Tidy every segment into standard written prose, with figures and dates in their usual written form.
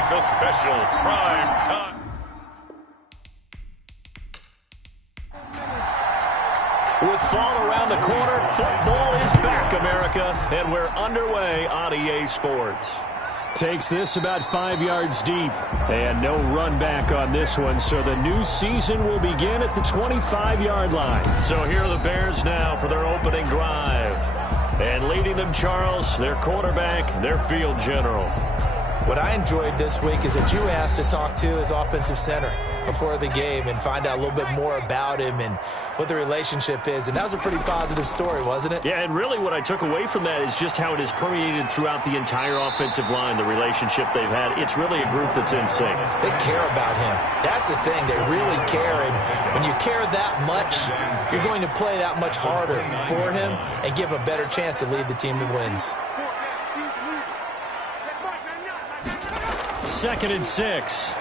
It's a special prime time. With fall around the corner, football is back, America, and we're underway on EA Sports. Takes this about 5 yards deep, and no run back on this one, so the new season will begin at the 25-yard line. So here are the Bears now for their opening drive. And leading them, Charles, their quarterback, their field general. What I enjoyed this week is that you asked to talk to his offensive center before the game and find out a little bit more about him and what the relationship is. And that was a pretty positive story, wasn't it? Yeah, and really what I took away from that is just how it is permeated throughout the entire offensive line, the relationship they've had. It's really a group that's in sync. They care about him. That's the thing. They really care. And when you care that much, you're going to play that much harder for him and give him a better chance to lead the team to wins. 2nd and 6.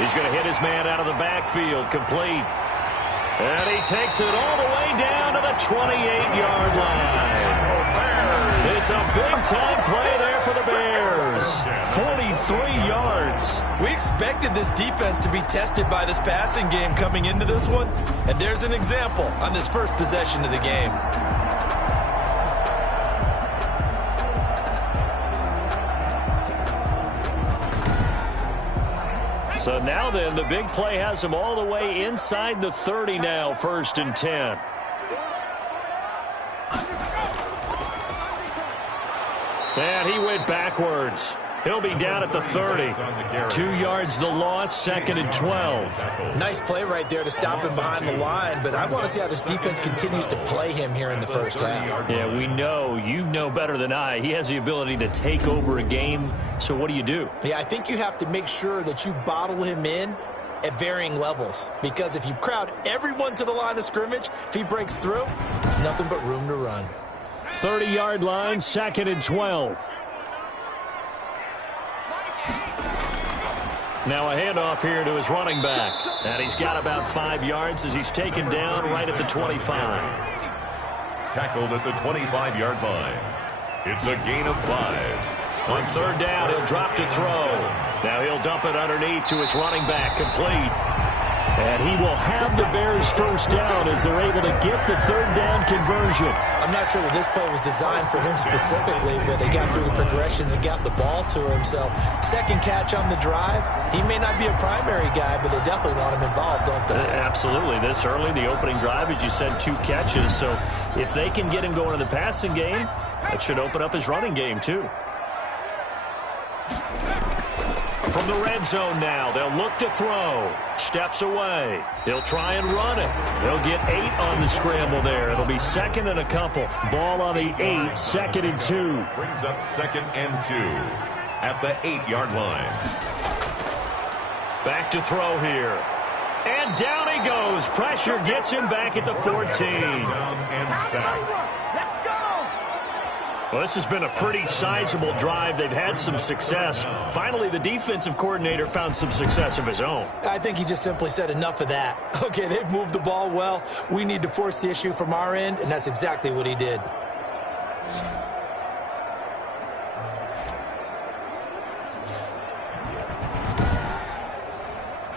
He's going to hit his man out of the backfield, complete. And he takes it all the way down to the 28-yard line. It's a big-time play there for the Bears. 43 yards. We expected this defense to be tested by this passing game coming into this one, and there's an example on this first possession of the game. So now then, the big play has him all the way inside the 30 now, 1st and 10. And he went backwards. He'll be down at the 30. 2 yards the loss, 2nd and 12. Nice play right there to stop him behind the line, but I want to see how this defense continues to play him here in the first half. Yeah, we know. You know better than I. He has the ability to take over a game, so what do you do? Yeah, I think you have to make sure that you bottle him in at varying levels, because if you crowd everyone to the line of scrimmage, if he breaks through, there's nothing but room to run. 30-yard line, 2nd and 12. Now a handoff here to his running back. And he's got about 5 yards as he's taken down right at the 25. Tackled at the 25-yard line. It's a gain of 5. On 3rd down, he'll drop to throw. Now he'll dump it underneath to his running back, complete. And he will have the Bears first down as they're able to get the 3rd down conversion. I'm not sure that this play was designed for him specifically, but they got through the progressions and got the ball to him. So, 2nd catch on the drive. He may not be a primary guy, but they definitely want him involved, don't they? Absolutely. This early, the opening drive, as you said, 2 catches. So, if they can get him going in the passing game, that should open up his running game, too. From the red zone now, they'll look to throw. Steps away. He'll try and run it. They'll get 8 on the scramble there. It'll be 2nd and a couple. Ball on the 8, 2nd and 2. Brings up 2nd and 2 at the 8-yard line. Back to throw here. And down he goes. Pressure gets him back at the 14. Down and sack. Well, this has been a pretty sizable drive. They've had some success. Finally, the defensive coordinator found some success of his own. I think he just simply said enough of that. Okay, they've moved the ball well. We need to force the issue from our end, and that's exactly what he did.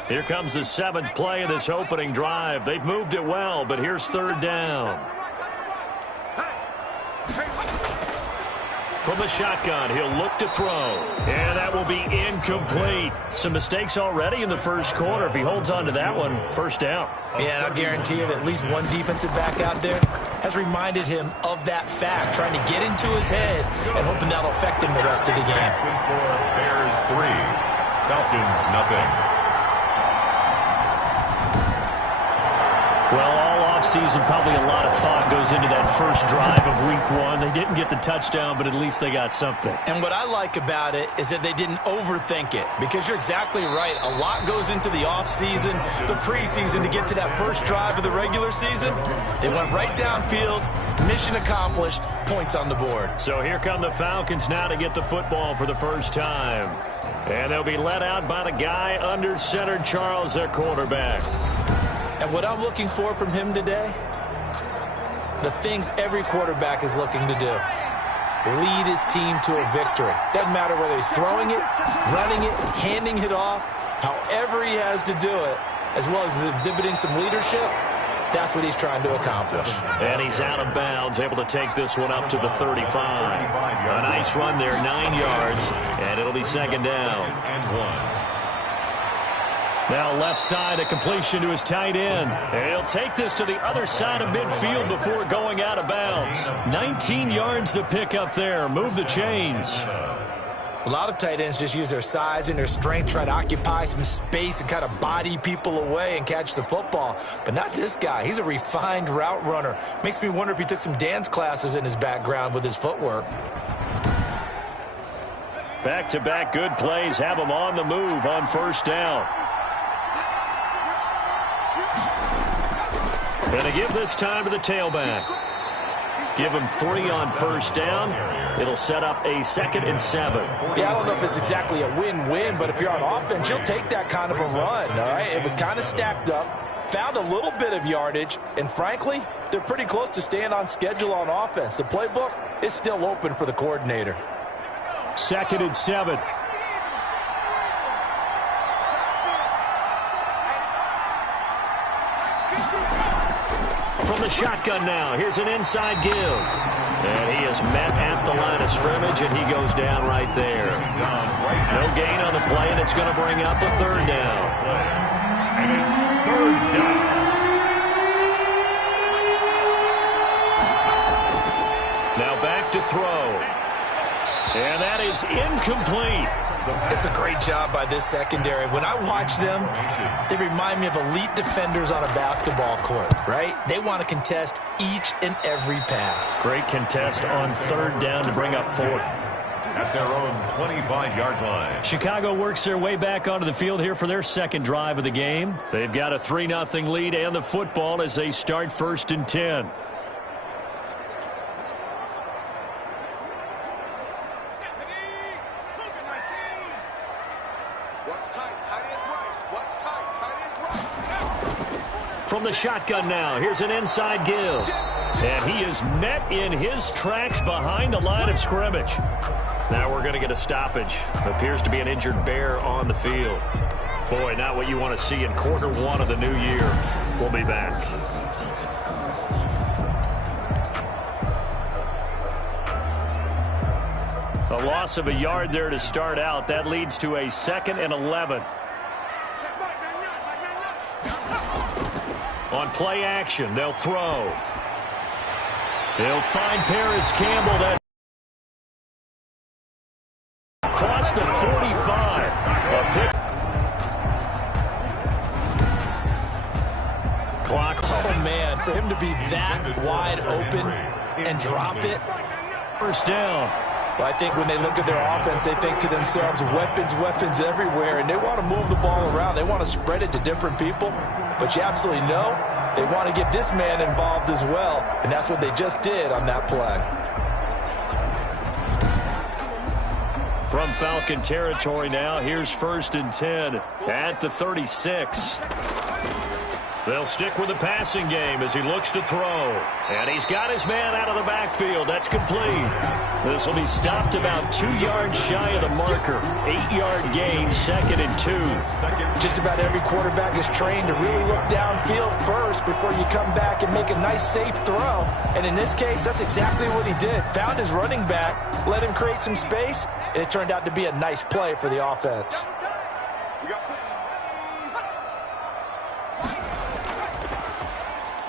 Here comes the 7th play of this opening drive. They've moved it well, but here's 3rd down. From the shotgun, he'll look to throw. And that will be incomplete. Some mistakes already in the first quarter. If he holds on to that one, 1st down. Yeah, and I'll guarantee you that at least one defensive back out there has reminded him of that fact, trying to get into his head and hoping that'll affect him the rest of the game. The score, Bears 3, Falcons nothing. Well, all offseason, probably a lot of thought goes into that first drive of week 1. They didn't get the touchdown, but at least they got something. And what I like about it is that they didn't overthink it, because you're exactly right. A lot goes into the offseason, the preseason to get to that first drive of the regular season. They went right downfield, mission accomplished, points on the board. So here come the Falcons now to get the football for the first time. And they'll be led out by the guy under center, Charles, their quarterback. And what I'm looking for from him today, the things every quarterback is looking to do. lead his team to a victory. Doesn't matter whether he's throwing it, running it, handing it off, however he has to do it, as well as exhibiting some leadership, that's what he's trying to accomplish. And he's out of bounds, able to take this one up to the 35. A nice run there, 9 yards, and it'll be second down. Now left side, a completion to his tight end. And he'll take this to the other side of midfield before going out of bounds. 19 yards to pick up there. Move the chains. A lot of tight ends just use their size and their strength, try to occupy some space and kind of body people away and catch the football. But not this guy. He's a refined route runner. Makes me wonder if he took some dance classes in his background with his footwork. Back-to-back good plays have him on the move on first down. And to give this time to the tailback. Give him 3 on first down. It'll set up a 2nd and 7. Yeah, I don't know if it's exactly a win-win, but if you're on offense, you'll take that kind of a run, all right? It was kind of stacked up, found a little bit of yardage, and frankly, they're pretty close to staying on schedule on offense. The playbook is still open for the coordinator. 2nd and 7. From the shotgun now, here's an inside give. And he is met at the line of scrimmage, and he goes down right there. No gain on the play, and it's going to bring up a 3rd down. And it's 3rd down. Now back to throw. And that is incomplete. It's a great job by this secondary. When I watch them, they remind me of elite defenders on a basketball court, right? They want to contest each and every pass. Great contest on 3rd down to bring up 4th. At their own 25-yard line. Chicago works their way back onto the field here for their 2nd drive of the game. They've got a 3-0 lead and the football as they start 1st and 10. From the shotgun now, here's an inside give. And he is met in his tracks behind the line of scrimmage. Now we're going to get a stoppage. Appears to be an injured Bear on the field. Boy, not what you want to see in quarter 1 of the new year. We'll be back. A loss of a yard there to start out. That leads to a 2nd and 11. On play action, they'll throw. They'll find Paris Campbell. That across the 45. A pick. Clock. Oh, man, for him to be that wide open and drop it. First down. Well, I think when they look at their offense, they think to themselves, weapons, weapons everywhere, and they want to move the ball around. They want to spread it to different people, but you absolutely know they want to get this man involved as well, and that's what they just did on that play. From Falcon territory now, here's 1st and 10 at the 36. They'll stick with the passing game as he looks to throw. And he's got his man out of the backfield. That's complete. This will be stopped about 2 yards shy of the marker. 8-yard gain, 2nd and 2. Just about every quarterback is trained to really look downfield first before you come back and make a nice, safe throw. And in this case, that's exactly what he did. Found his running back, let him create some space, and it turned out to be a nice play for the offense.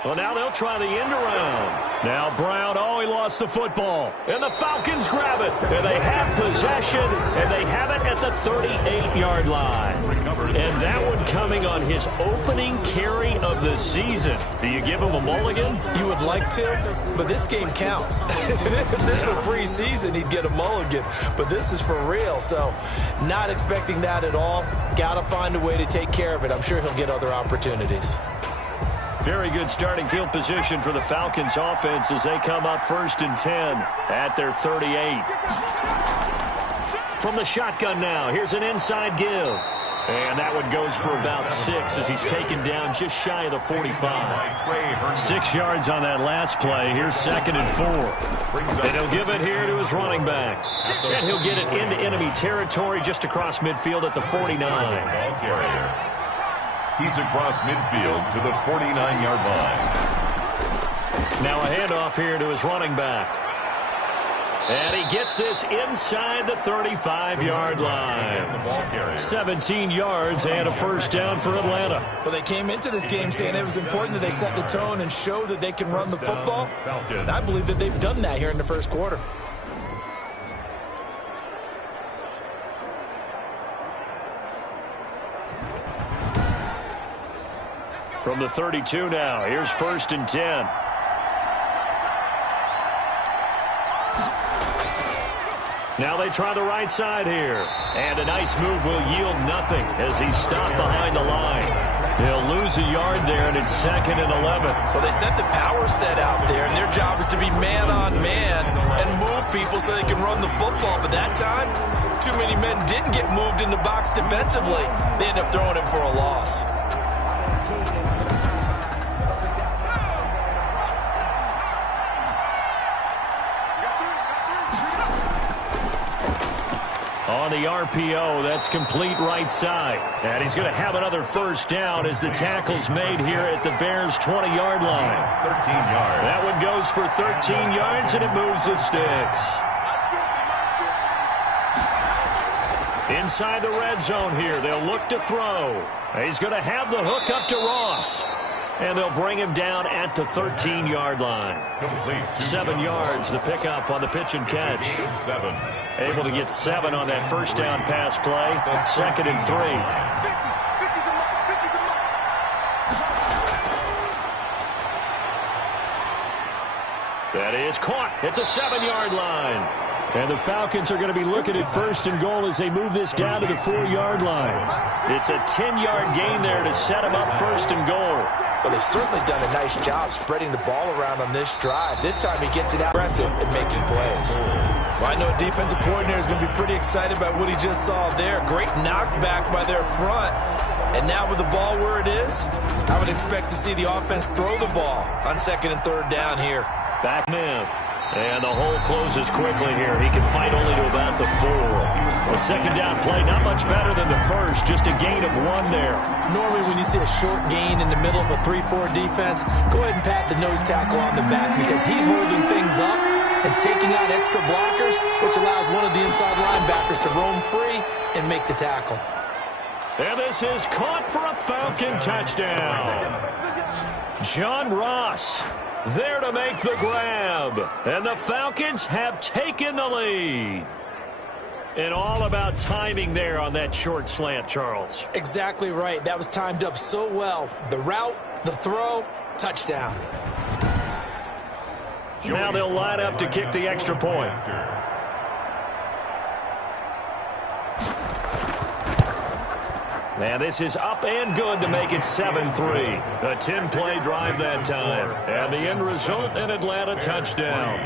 Well, now they'll try the end around. Now Brown, he lost the football. And the Falcons grab it. And they have possession, and they have it at the 38-yard line. And that one coming on his opening carry of the season. Do you give him a mulligan? You would like to, but this game counts. If this were preseason, he'd get a mulligan. But this is for real, so not expecting that at all. Got to find a way to take care of it. I'm sure he'll get other opportunities. Very good starting field position for the Falcons offense as they come up 1st and 10 at their 38. From the shotgun now, here's an inside give. And that one goes for about 6 as he's taken down just shy of the 45. 6 yards on that last play. Here's 2nd and 4. And he'll give it here to his running back. And he'll get it into enemy territory just across midfield at the 49. He's across midfield to the 49-yard line. Now a handoff here to his running back. And he gets this inside the 35-yard line. 17 yards and a first down for Atlanta. Well, they came into this game saying it was important that they set the tone and show that they can run the football. And I believe that they've done that here in the first quarter. From the 32 now, here's 1st and 10. Now they try the right side here. And a nice move will yield nothing as he's stopped behind the line. He'll lose a yard there, and it's 2nd and 11. Well, they sent the power set out there, and their job is to be man-on-man and move people so they can run the football. But that time, too many men didn't get moved in the box defensively. They end up throwing him for a loss. On the RPO, that's complete right side. And he's going to have another first down as the tackle's made here at the Bears' 20-yard line. 13 yards. That one goes for 13 yards, and it moves the sticks. Inside the red zone here, they'll look to throw. He's going to have the hook up to Ross. And they'll bring him down at the 13-yard line. 7 yards, the pickup on the pitch and catch. 7. Able to get 7 on that first down pass play. 2nd and 3. That is caught at the 7-yard line. And the Falcons are going to be looking at 1st and goal as they move this down to the 4-yard line. It's a 10-yard gain there to set them up 1st and goal. Well, they've certainly done a nice job spreading the ball around on this drive. This time he gets it out aggressive and making plays. Well, I know a defensive coordinator is going to be pretty excited about what he just saw there. Great knockback by their front. And now with the ball where it is, I would expect to see the offense throw the ball on 2nd and 3rd down here. Back Smith. And the hole closes quickly here. He can fight only to about the 4. The 2nd down play, not much better than the first. Just a gain of 1 there. Normally when you see a short gain in the middle of a 3-4 defense, go ahead and pat the nose tackle on the back because he's holding things up and taking out extra blockers, which allows one of the inside linebackers to roam free and make the tackle. And this is caught for a Falcon touchdown. John Ross there to make the grab. And the Falcons have taken the lead. And all about timing there on that short slant, Charles. Exactly right. That was timed up so well. The route, the throw, touchdown. Now they'll line up to kick the extra point. And this is up and good to make it 7-3. A 10-play drive that time. And the end result, an Atlanta touchdown.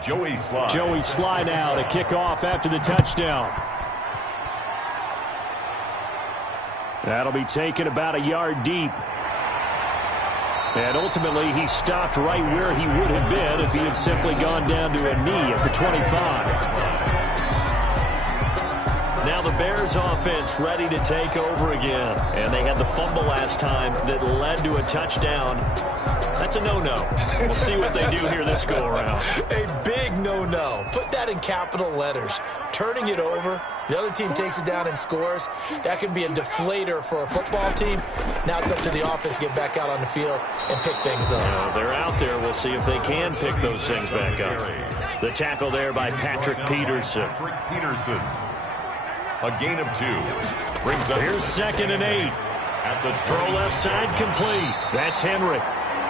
Joey Slye now to kick off after the touchdown. That'll be taken about a yard deep. And ultimately, he stopped right where he would have been if he had simply gone down to a knee at the 25. Now the Bears offense ready to take over again. And they had the fumble last time that led to a touchdown. That's a no-no. We'll see what they do here this go-around. A big no-no. Put that in capital letters. Turning it over. The other team takes it down and scores. That can be a deflator for a football team. Now it's up to the offense to get back out on the field and pick things up. They're out there. We'll see if they can pick those things back up. The tackle there by Patrick Peterson. A gain of 2. Brings up Here's 2nd and 8. At the throw left side complete. That's Henry.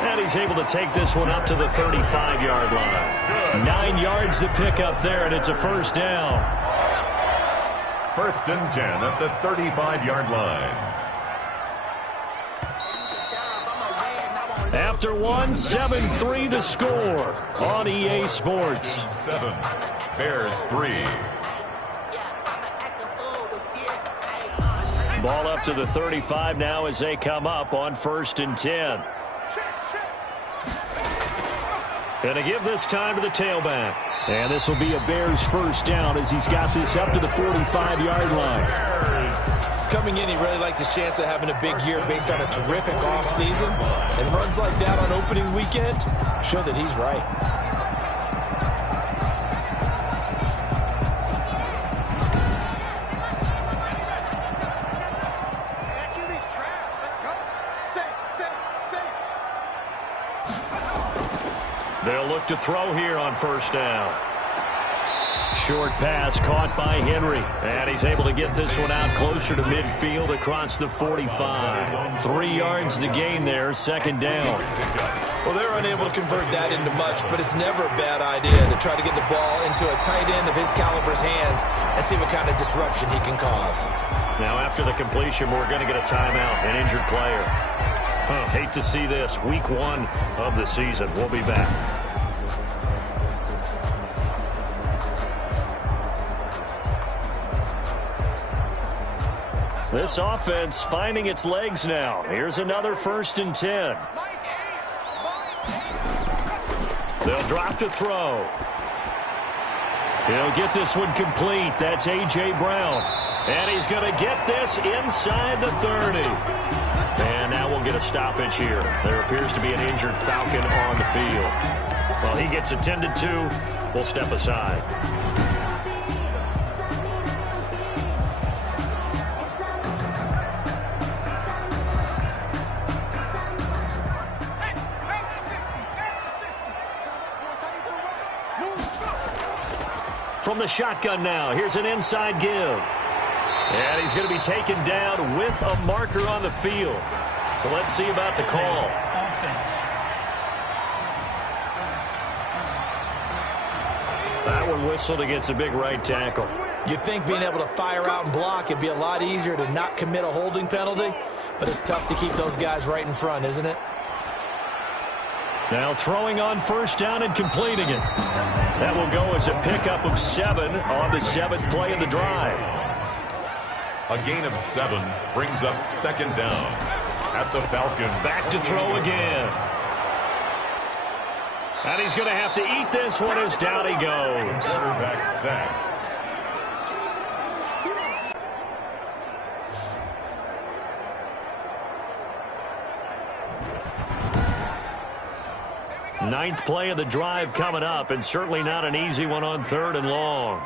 And he's able to take this one up to the 35-yard line. 9 yards to pick up there, and it's a first down. 1st and 10 at the 35-yard line. After one, 7-3 the score on EA Sports. 7, Bears 3. Ball up to the 35 now as they come up on 1st and 10. Going to give this time to the tailback. And this will be a Bears first down as he's got this up to the 45-yard line. Coming in, he really liked his chance of having a big year based on a terrific offseason. And runs like that on opening weekend show that he's right. They'll look to throw here on 1st down. Short pass caught by Henry. And he's able to get this one out closer to midfield across the 45. 3 yards the gain there, 2nd down. Well, they're unable to convert that into much, but it's never a bad idea to try to get the ball into a tight end of his caliber's hands and see what kind of disruption he can cause. Now, after the completion, we're going to get a timeout, an injured player. Hate to see this. Week 1 of the season. We'll be back. This offense finding its legs now. Here's another 1st and 10. They'll drop to throw. He'll get this one complete. That's A.J. Brown. And he's going to get this inside the 30. And now we'll get a stoppage here. There appears to be an injured Falcon on the field. While he gets attended to, we'll step aside. From the shotgun now, here's an inside give. And he's going to be taken down with a marker on the field. So let's see about the call. That one whistled against a big right tackle. You'd think being able to fire out and block, it'd be a lot easier to not commit a holding penalty. But it's tough to keep those guys right in front, isn't it? Now throwing on 1st down and completing it. That will go as a pickup of 7 on the 7th play of the drive. A gain of 7 brings up 2nd down at the Falcons. Back to throw again. And he's going to have to eat this one as down he goes. Quarterback sacked. Ninth play of the drive coming up, and certainly not an easy one on 3rd and long.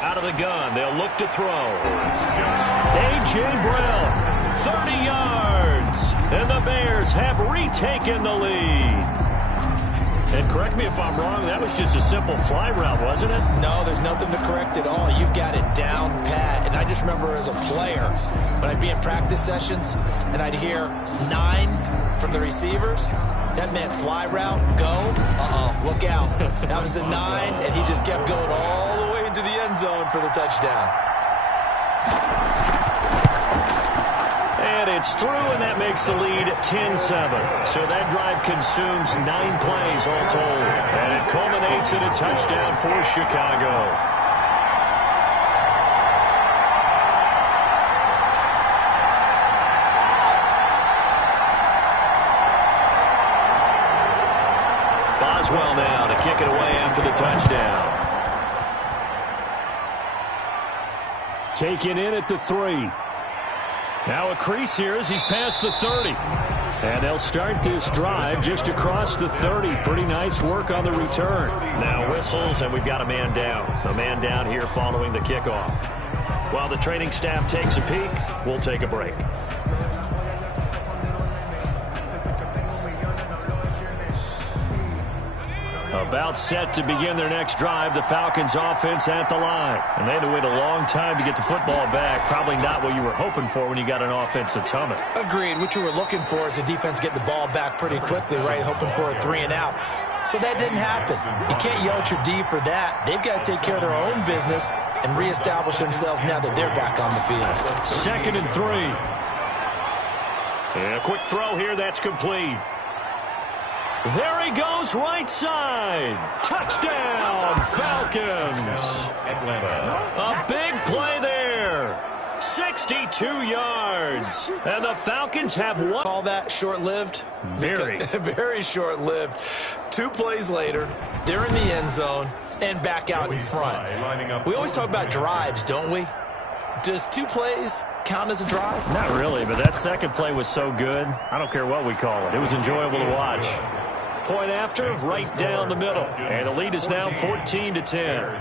Out of the gun, they'll look to throw. A.J. Brown, 30 yards, and the Bears have retaken the lead. And correct me if I'm wrong, that was just a simple fly route, wasn't it? No, there's nothing to correct at all. You've got it down pat. And I just remember as a player, when I'd be in practice sessions and I'd hear 9 from the receivers, that meant fly route, go, look out. That was the 9, and he just kept going all the way into the end zone for the touchdown. And it's through, and that makes the lead 10-7. So that drive consumes 9 plays all told. And it culminates in a touchdown for Chicago. Boswell now to kick it away after the touchdown. Taken in at the 3. Now a crease here as he's past the 30. And they'll start this drive just across the 30. Pretty nice work on the return. Now whistles, and we've got a man down. A man down here following the kickoff. While the training staff takes a peek, we'll take a break. About set to begin their next drive. The Falcons offense at the line. And they had to wait a long time to get the football back. Probably not what you were hoping for when you got an offense that's humming. Agreed. What you were looking for is the defense getting the ball back pretty quickly, right? Hoping for a 3 and out. So that didn't happen. You can't yell at your D for that. They've got to take care of their own business and reestablish themselves now that they're back on the field. 2nd and 3. And a quick throw here, that's complete. There he goes, right side. Touchdown, Falcons. A big play there. 62 yards. And the Falcons have won. All that short-lived? Very. Very short-lived. 2 plays later, they're in the end zone and back out in front. We always talk about drives, don't we? Does 2 plays count as a drive? Not really, but that second play was so good. I don't care what we call it. It was enjoyable to watch. Point after, right down the middle. And the lead is now 14-10.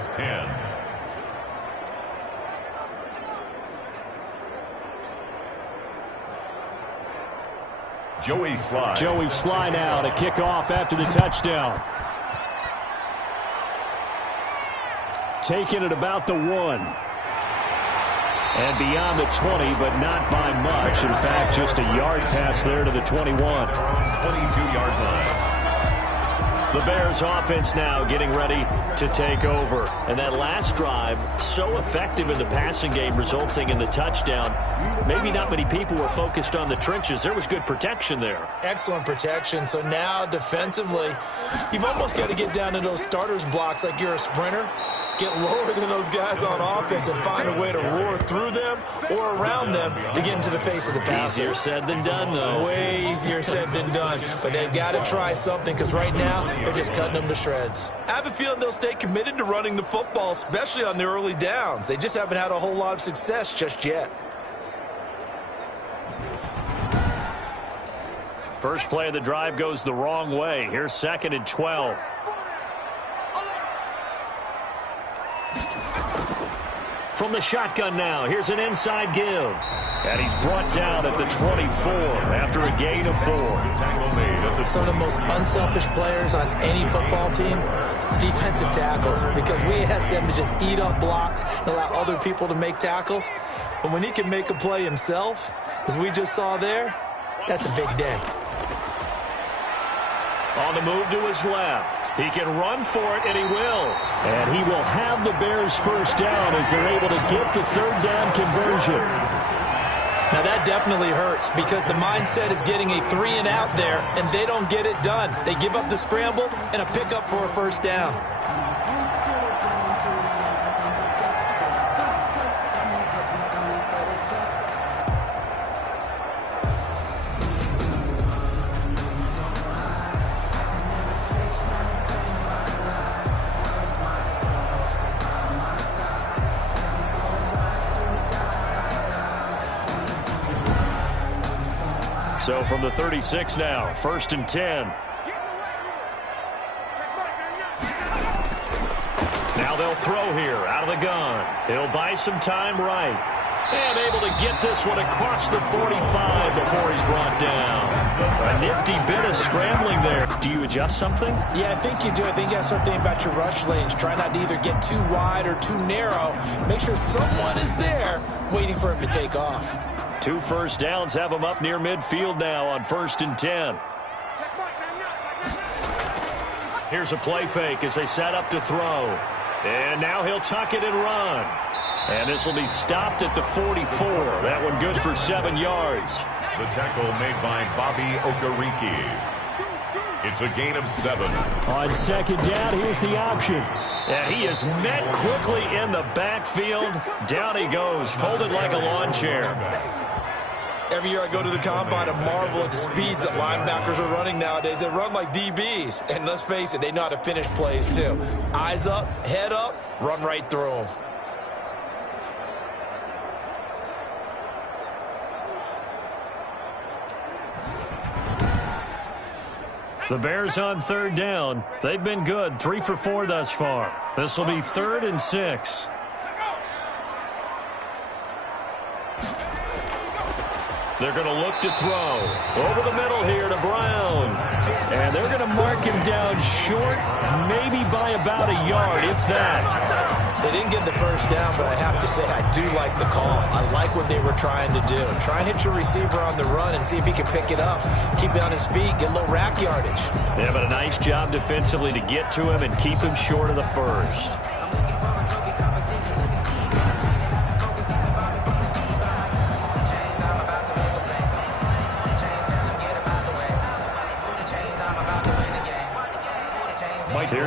Joey Slye. Joey Slye now to kick off after the touchdown. Taking it about the 1. And beyond the 20, but not by much. In fact, just a yard pass there to the 21. 22-yard line. The Bears offense now getting ready to take over. And that last drive, so effective in the passing game, resulting in the touchdown. Maybe not many people were focused on the trenches. There was good protection there. Excellent protection. So now defensively, you've almost got to get down to those starters blocks like you're a sprinter. Get lower than those guys on offense and find a way to roar through them or around them to get into the face of the passer. Easier said than done, though. Way easier said than done. But they've got to try something because right now they're just cutting them to shreds. I have a feeling they'll stay committed to running the football, especially on the early downs. They just haven't had a whole lot of success just yet. First play of the drive goes the wrong way. Here's 2nd and 12. From the shotgun now, here's an inside give. And he's brought down at the 24 after a gain of 4. Some of the most unselfish players on any football team, defensive tackles, because we ask them to just eat up blocks and allow other people to make tackles. But when he can make a play himself, as we just saw there, that's a big day. On the move to his left. He can run for it, and he will. And he will have the Bears first down as they're able to get the 3rd down conversion. Now that definitely hurts because the mindset is getting a 3-and-out there, and they don't get it done. They give up the scramble and a pickup for a first down. So from the 36 now, 1st and 10. Now they'll throw here out of the gun. He'll buy some time right. And able to get this one across the 45 before he's brought down. A nifty bit of scrambling there. Do you adjust something? Yeah, I think you do. I think you got to start thinking about your rush lanes. Try not to either get too wide or too narrow. Make sure someone is there waiting for him to take off. 2 first downs have him up near midfield now on 1st and 10. Here's a play fake as they set up to throw. And now he'll tuck it and run. And this will be stopped at the 44. That one good for 7 yards. The tackle made by Bobby Okereke. It's a gain of 7. On 2nd down, here's the option. And he is met quickly in the backfield. Down he goes, folded like a lawn chair. Every year I go to the combine and marvel at the speeds that linebackers are running nowadays. They run like DBs. And let's face it, they know how to finish plays too. Eyes up, head up, run right through them. The Bears on 3rd down. They've been good, 3 for 4 thus far. This will be 3rd and 6. They're going to look to throw. Over the middle here to Brown. And they're going to mark him down short, maybe by about a yard, if that. They didn't get the first down, but I have to say I do like the call. I like what they were trying to do. Try and hit your receiver on the run and see if he can pick it up. Keep it on his feet, get a little rack yardage. Yeah, but a nice job defensively to get to him and keep him short of the first.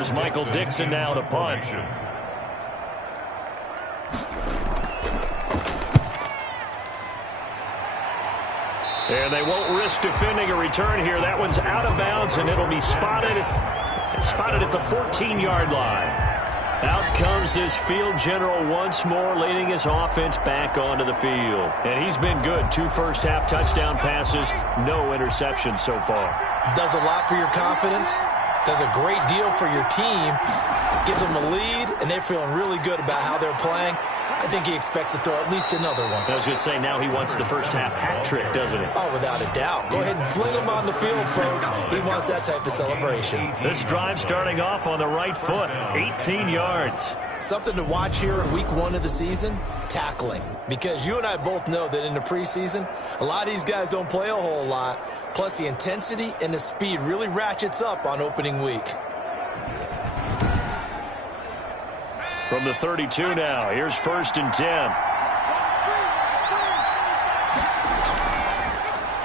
Here's Michael Dixon now to punt. And they won't risk defending a return here. That one's out of bounds, and it'll be spotted at the 14-yard line. Out comes this field general once more, leading his offense back onto the field. And he's been good. 2 first-half touchdown passes, no interceptions so far. Does a lot for your confidence. Does a great deal for your team. Gives them a lead, and they're feeling really good about how they're playing. I think he expects to throw at least another one. I was going to say, now he wants the first-half hat trick, doesn't he? Oh, without a doubt. Go ahead and fling him on the field, folks. He wants that type of celebration. This drive starting off on the right foot, 18 yards. Something to watch here in week 1 of the season, tackling. Because you and I both know that in the preseason, a lot of these guys don't play a whole lot. Plus, the intensity and the speed really ratchets up on opening week. From the 32 now, here's 1st and 10.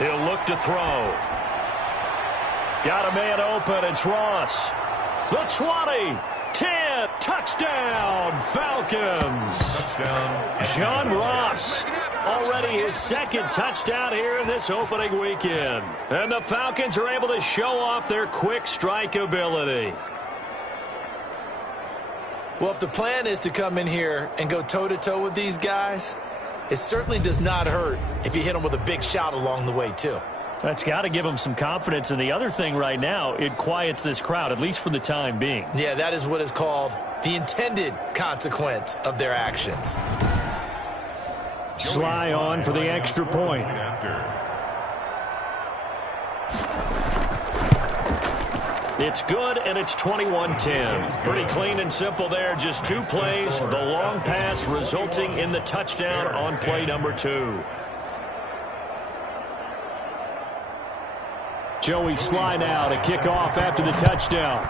He'll look to throw. Got a man open, it's Ross. The 20, 10, touchdown, Falcons. Touchdown. John Ross, already his 2nd touchdown here in this opening weekend. And the Falcons are able to show off their quick strike ability. Well, if the plan is to come in here and go toe-to-toe with these guys, it certainly does not hurt if you hit them with a big shot along the way, too. That's got to give them some confidence. And the other thing right now, it quiets this crowd, at least for the time being. Yeah, that is what is called the intended consequence of their actions. Sly on for the extra point. It's good, and it's 21-10. Pretty clean and simple there. Just 2 plays. The long pass resulting in the touchdown on play number 2. Joey Sly now to kick off after the touchdown.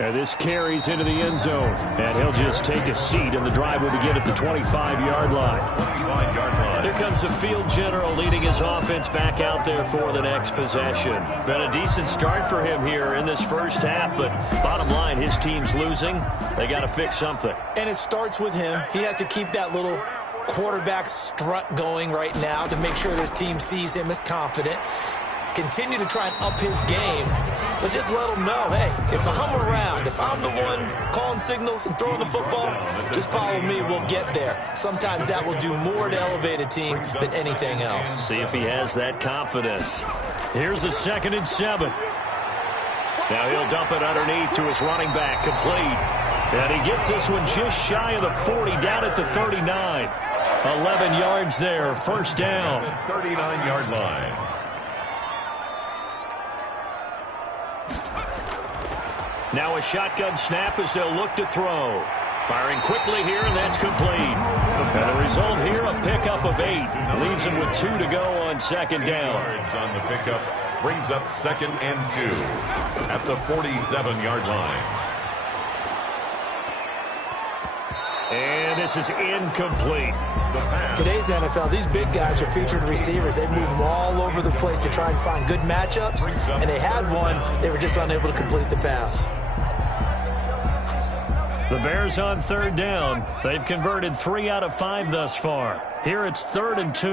And this carries into the end zone. And he'll just take a seat, and the drive will begin at the 25-yard line. 25-yard line. Here comes the field general leading his offense back out there for the next possession. Been a decent start for him here in this first half, but bottom line, his team's losing. They got to fix something. And it starts with him. He has to keep that little quarterback strut going right now to make sure this team sees him as confident. Continue to try and up his game, but just let him know, hey, if I'm around, if I'm the one calling signals and throwing the football, just follow me, we'll get there. Sometimes that will do more to elevate a team than anything else. See if he has that confidence. Here's a 2nd and 7. Now he'll dump it underneath to his running back, complete. And he gets this one just shy of the 40, down at the 39. 11 yards there, 1st down. 39-yard line. Now a shotgun snap as they'll look to throw. Firing quickly here, and that's complete. And the result here, a pickup of 8. Leaves him with 2 to go on 2nd down. Yards on the pickup brings up 2nd and 2 at the 47-yard line. And this is incomplete. Today's NFL, these big guys are featured receivers. They move all over the place to try and find good matchups, and they had one. They were just unable to complete the pass. The Bears on 3rd down. They've converted 3 out of 5 thus far. Here it's 3rd and 2.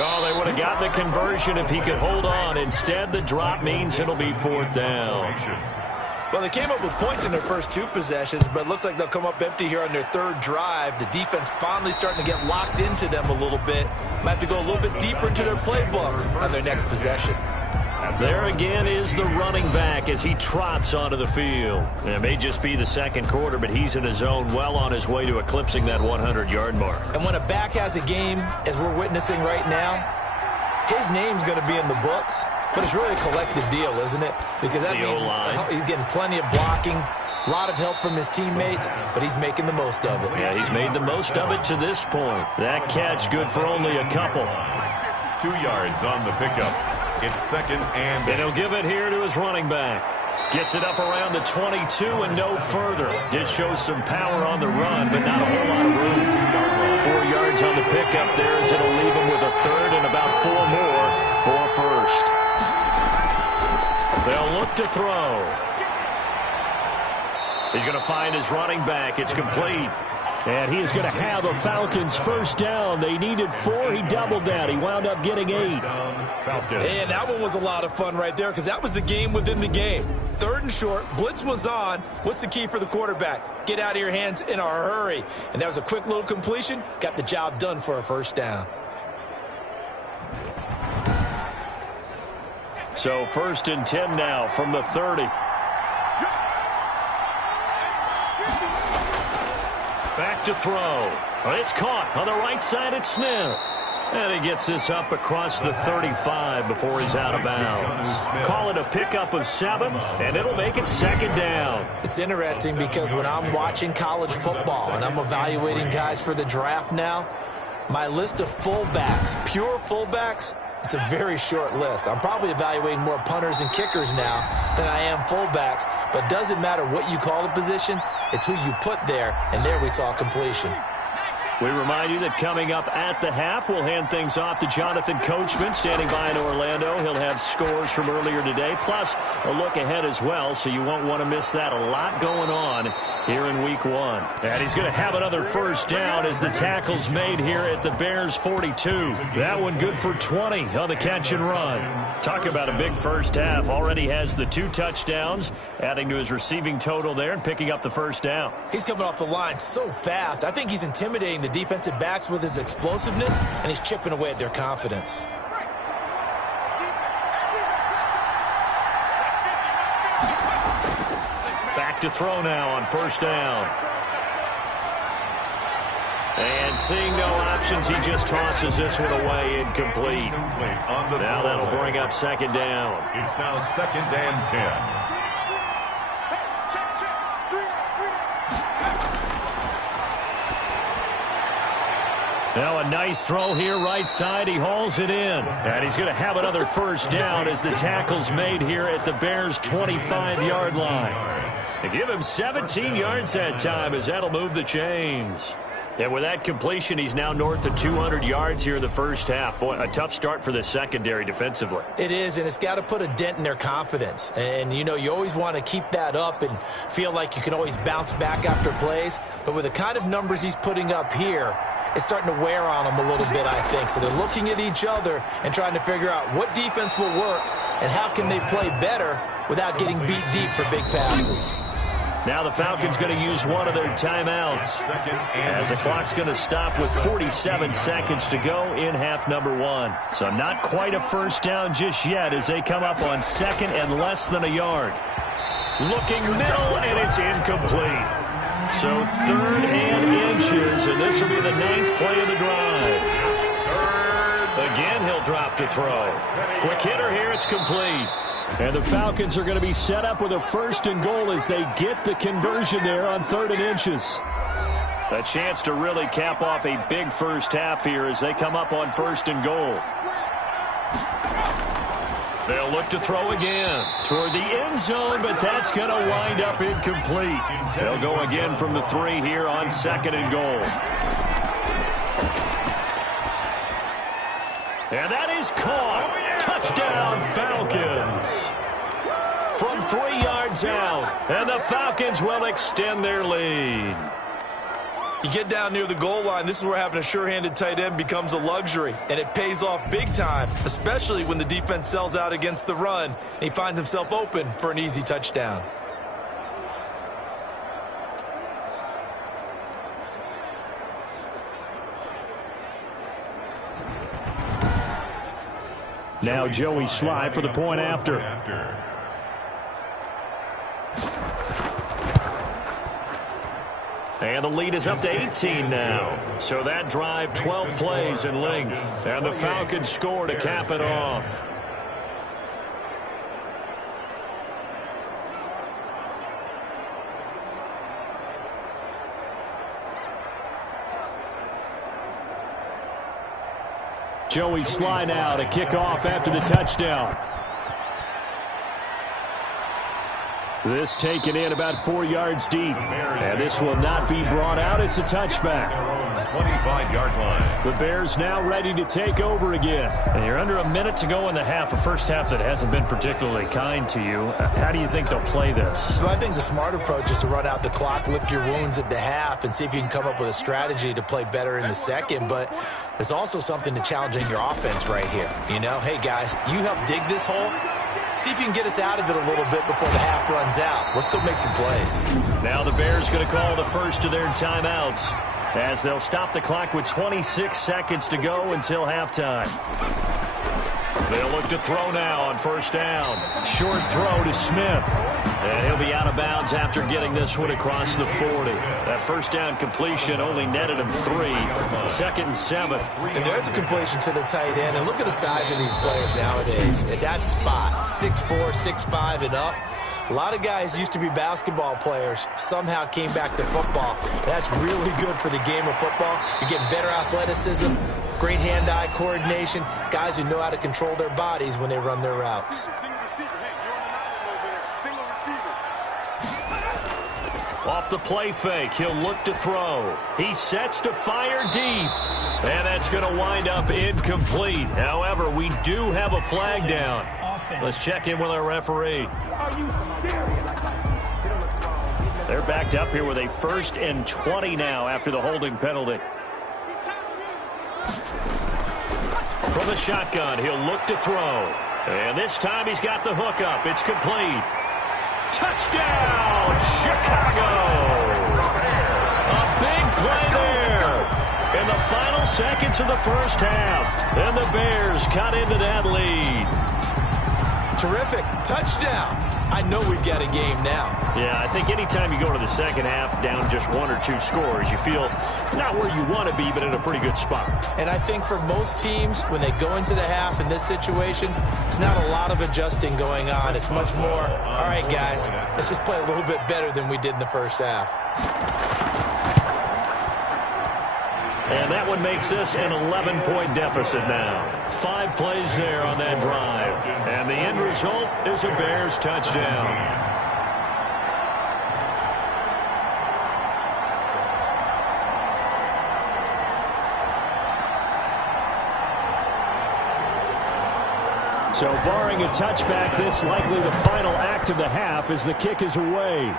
Oh, they would have gotten the conversion if he could hold on. Instead, the drop means it'll be 4th down. Well, they came up with points in their first 2 possessions, but it looks like they'll come up empty here on their 3rd drive. The defense finally starting to get locked into them a little bit. Might have to go a little bit deeper into their playbook on their next possession. There again is the running back as he trots onto the field. It may just be the 2nd quarter, but he's in his zone, well on his way to eclipsing that 100-yard mark. And when a back has a game, as we're witnessing right now, his name's going to be in the books, but it's really a collective deal, isn't it? Because that means he's getting plenty of blocking, a lot of help from his teammates, but he's making the most of it. Yeah, he's made the most of it to this point. That catch good for only a couple. 2 yards on the pickup. It's 2nd and... And he'll give it here to his running back. Gets it up around the 22 and no further. Did show some power on the run, but not a whole lot of room. 4 yards on the pickup there as it'll leave him with a 3rd and about 4 more for first. They'll look to throw. He's going to find his running back. It's complete. And he's going to have a Falcons first down. They needed 4. He doubled that. He wound up getting 8. And that one was a lot of fun right there because that was the game within the game. 3rd and short. Blitz was on. What's the key for the quarterback? Get out of your hands in a hurry. And that was a quick little completion. Got the job done for a first down. So 1st and 10 now from the 30. Back to throw. It's caught on the right side at Smith. And he gets this up across the 35 before he's out of bounds. Call it a pickup of 7, and it'll make it 2nd down. It's interesting because when I'm watching college football and I'm evaluating guys for the draft now, my list of fullbacks, pure fullbacks, it's a very short list. I'm probably evaluating more punters and kickers now than I am fullbacks, but it doesn't matter what you call the position, it's who you put there, and there we saw completion. We remind you that coming up at the half, we'll hand things off to Jonathan Coachman standing by in Orlando. He'll have scores from earlier today, plus a look ahead as well, so you won't want to miss that. A lot going on here in Week 1. And he's going to have another first down as the tackle's made here at the Bears 42. That one good for 20 on the catch and run. Talk about a big first half. Already has the 2 touchdowns, adding to his receiving total there and picking up the first down. He's coming off the line so fast. I think he's intimidating the defensive backs with his explosiveness, and he's chipping away at their confidence. Back to throw now on first down. And seeing no options, he just tosses this one away, incomplete. Now that'll bring up 2nd down. It's now 2nd and 10. Now a nice throw here right side. He hauls it in. And he's going to have another first down as the tackle's made here at the Bears' 25-yard line. They give him 17 yards that time as that'll move the chains. And with that completion, he's now north of 200 yards here in the first half. Boy, a tough start for the secondary defensively. It is, and it's got to put a dent in their confidence. And, you know, you always want to keep that up and feel like you can always bounce back after plays. But with the kind of numbers he's putting up here, it's starting to wear on them a little bit, I think. So they're looking at each other and trying to figure out what defense will work and how can they play better without getting beat deep for big passes. Now the Falcons going to use one of their timeouts as the clock's going to stop with 47 seconds to go in half number 1. So not quite a first down just yet as they come up on 2nd and less than a yard. Looking middle, and it's incomplete. So 3rd and inches, and this will be the 9th play of the drive. Again, he'll drop to throw. Quick hitter here, it's complete. And the Falcons are going to be set up with a 1st and goal as they get the conversion there on 3rd and inches. A chance to really cap off a big first half here as they come up on 1st and goal. They'll look to throw again toward the end zone, but that's going to wind up incomplete. They'll go again from the 3 here on 2nd and goal. And that is caught. Touchdown, Falcons. From 3 yards out, and the Falcons will extend their lead. You get down near the goal line, this is where having a sure-handed tight end becomes a luxury, and it pays off big time, especially when the defense sells out against the run, and he finds himself open for an easy touchdown. Now Joey Sly for the point after. And the lead is up to 18 now. So that drive, 12 plays in length. And the Falcons score to cap it off. Joey Sly now to kick off after the touchdown. This taken in about 4 yards deep. And this will not be brought out. It's a touchback. 25-yard line. The Bears now ready to take over again. And you're under a minute to go in the half, a first half that hasn't been particularly kind to you. How do you think they'll play this? Well, I think the smart approach is to run out the clock, lick your wounds at the half, and see if you can come up with a strategy to play better in the second. But there's also something to challenging your offense right here. You know, hey, guys, you help dig this hole. See if you can get us out of it a little bit before the half runs out. Let's go make some plays. Now the Bears going to call the first of their timeouts as they'll stop the clock with 26 seconds to go until halftime. They'll look to throw now on first down. Short throw to Smith. And he'll be out of bounds after getting this one across the 40. That first down completion only netted him 3. 2nd and 7. And there's a completion to the tight end. And look at the size of these players nowadays. At that spot, 6'4", 6'5", and up. A lot of guys used to be basketball players, somehow came back to football. That's really good for the game of football. You're getting better athleticism, great hand-eye coordination, guys who know how to control their bodies when they run their routes. Off the play fake, he'll look to throw. He sets to fire deep. And that's going to wind up incomplete. However, we do have a flag down. Let's check in with our referee. They're backed up here with a 1st and 20 now after the holding penalty. From the shotgun, he'll look to throw. And this time he's got the hook up. It's complete. Touchdown, Chicago! A big play there in the final seconds of the first half. And the Bears cut into that lead. Terrific. Touchdown. I know we've got a game now. Yeah, I think anytime you go to the second half down just 1 or 2 scores, you feel not where you want to be, but in a pretty good spot. And I think for most teams, when they go into the half in this situation, it's not a lot of adjusting going on. It's much more, all right, guys, let's just play a little bit better than we did in the first half. And that one makes this an 11-point deficit now. 5 plays there on that drive. And the end result is a Bears touchdown. So barring a touchback, this likely the final act of the half as the kick is away.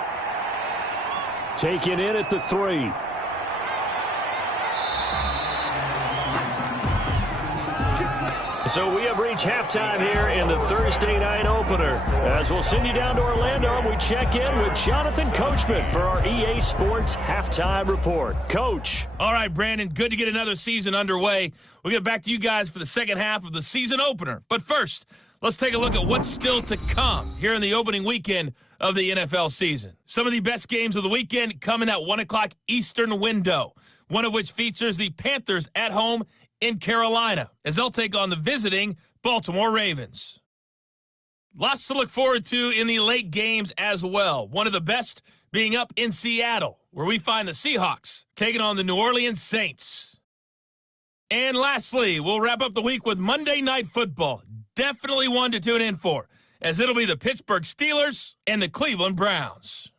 Taken in at the 3. So we have reached halftime here in the Thursday night opener. As we'll send you down to Orlando, we check in with Jonathan Coachman for our EA Sports Halftime Report. Coach. All right, Brandon, good to get another season underway. We'll get back to you guys for the second half of the season opener. But first, let's take a look at what's still to come here in the opening weekend of the NFL season. Some of the best games of the weekend come in that 1 o'clock Eastern window, one of which features the Panthers at home in Carolina, as they'll take on the visiting Baltimore Ravens. Lots to look forward to in the late games as well. One of the best being up in Seattle, where we find the Seahawks taking on the New Orleans Saints. And lastly, we'll wrap up the week with Monday Night Football. Definitely one to tune in for, as it'll be the Pittsburgh Steelers and the Cleveland Browns.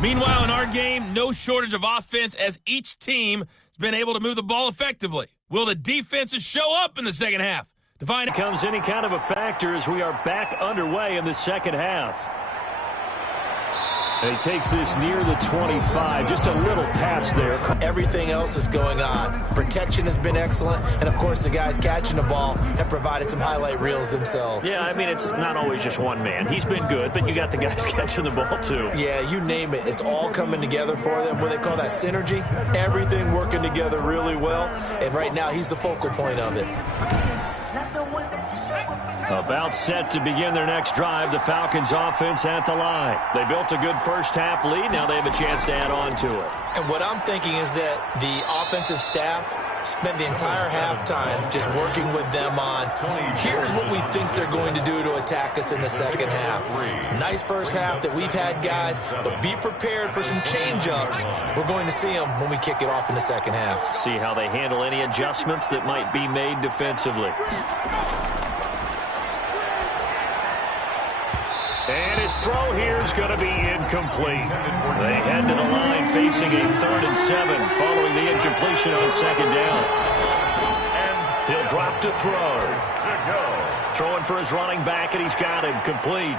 Meanwhile, in our game, no shortage of offense as each team has been able to move the ball effectively. Will the defenses show up in the second half? To find out, Becomes any kind of a factor as we are back underway in the second half. And he takes this near the 25, just a little pass there. Everything else is going on. Protection has been excellent, and of course the guys catching the ball have provided some highlight reels themselves. Yeah, I mean, it's not always just one man. He's been good, but you got the guys catching the ball too. Yeah, you name it. It's all coming together for them. What they call that synergy. Everything working together really well, and right now he's the focal point of it. About set to begin their next drive, the Falcons offense at the line. They built a good first half lead. Now they have a chance to add on to it. And what I'm thinking is that the offensive staff spent the entire halftime just working with them on, here's what we think they're going to do to attack us in the second half. Nice first half that we've had, guys, but be prepared for some change-ups. We're going to see them when we kick it off in the second half. See how they handle any adjustments that might be made defensively. And his throw here is going to be incomplete. They head to the line facing a 3rd and 7 following the incompletion on 2nd down. He'll drop to throw. Throwing for his running back, and he's got him complete.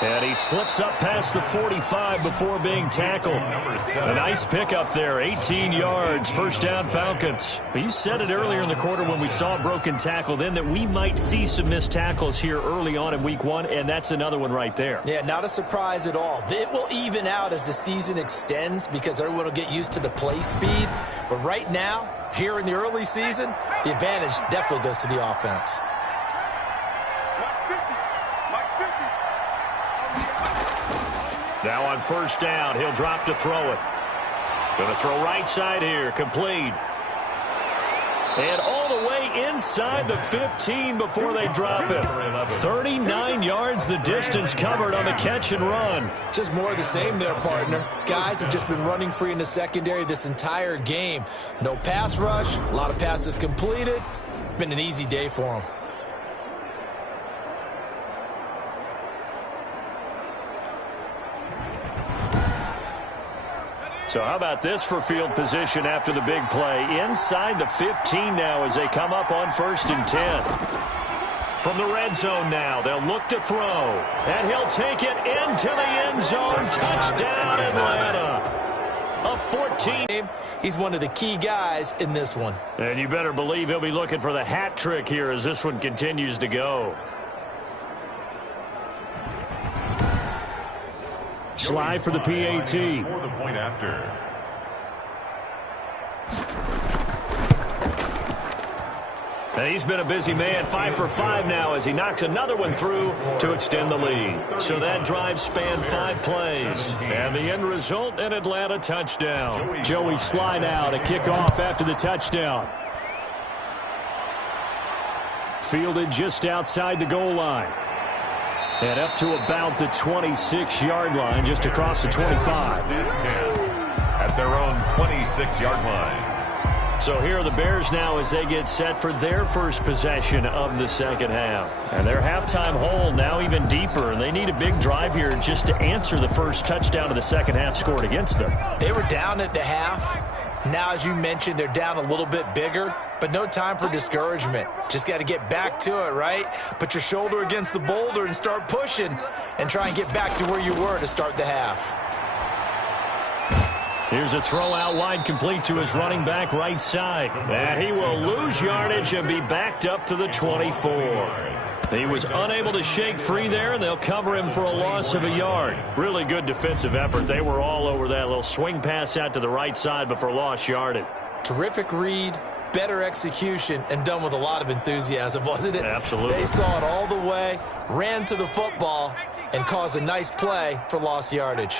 And he slips up past the 45 before being tackled. A nice pickup there, 18 yards, 1st down Falcons. You said it earlier in the quarter when we saw a broken tackle then that we might see some missed tackles here early on in week 1, and that's another one right there. Yeah, not a surprise at all. It will even out as the season extends because everyone will get used to the play speed. But right now, here in the early season, the advantage definitely goes to the offense. Now on 1st down, he'll drop to throw it. Going to throw right side here, complete. And all the way inside the 15 before they drop it. 39 yards the distance covered on the catch and run. Just more of the same there, partner. Guys have just been running free in the secondary this entire game. No pass rush, a lot of passes completed. Been an easy day for them. So how about this for field position after the big play? Inside the 15 now as they come up on 1st and 10. From the red zone now, they'll look to throw. And he'll take it into the end zone. Touchdown, Atlanta. A 14. He's one of the key guys in this one. And you better believe he'll be looking for the hat trick here as this one continues to go. Slide for the PAT. For the point after. And he's been a busy man, 5 for 5 now as he knocks another one through to extend the lead. So that drive spanned 5 plays. And the end result, an Atlanta touchdown. Joey slide out, a kickoff after the touchdown. Fielded just outside the goal line. And up to about the 26-yard line, just across the 25. At their own 26-yard line. So here are the Bears now as they get set for their first possession of the second half. And their halftime hole now even deeper, and they need a big drive here just to answer the first touchdown of the second half scored against them. They were down at the half. Now, as you mentioned, they're down a little bit bigger, but no time for discouragement. Just got to get back to it, right? Put your shoulder against the boulder and start pushing and try and get back to where you were to start the half. Here's a throw out wide complete to his running back right side. And he will lose yardage and be backed up to the 24. He was unable to shake free there, and they'll cover him for a loss of a yard. Really good defensive effort. They were all over that little swing pass out to the right side, but for lost yardage. Terrific read, better execution, and done with a lot of enthusiasm, wasn't it? Absolutely. They saw it all the way, ran to the football, and caused a nice play for lost yardage.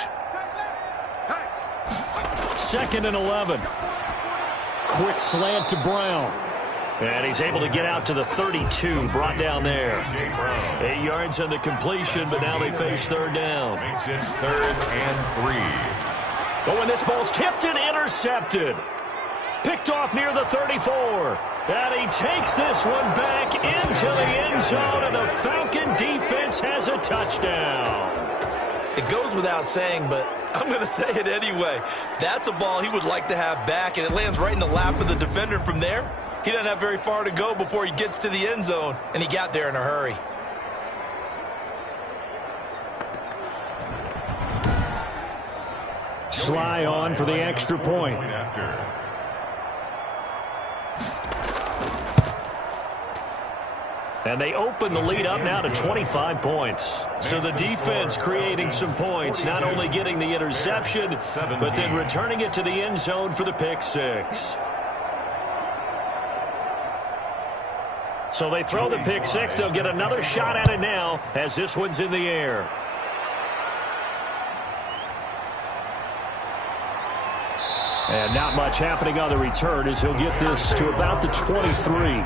2nd and 11. Quick slant to Brown. And he's able to get out to the 32, brought down there. 8 yards on the completion, but now they face 3rd down. Makes it 3rd and 3. But when this ball's tipped and intercepted. Picked off near the 34. And he takes this one back into the end zone, and the Falcon defense has a touchdown. It goes without saying, but I'm going to say it anyway. That's a ball he would like to have back, and it lands right in the lap of the defender from there. He doesn't have very far to go before he gets to the end zone, and he got there in a hurry. Sly on for the extra point. And they open the lead up now to 25 points. So the defense creating some points, not only getting the interception, but then returning it to the end zone for the pick six. So they throw the pick six. They'll get another shot at it now as this one's in the air. And not much happening on the return as he'll get this to about the 23.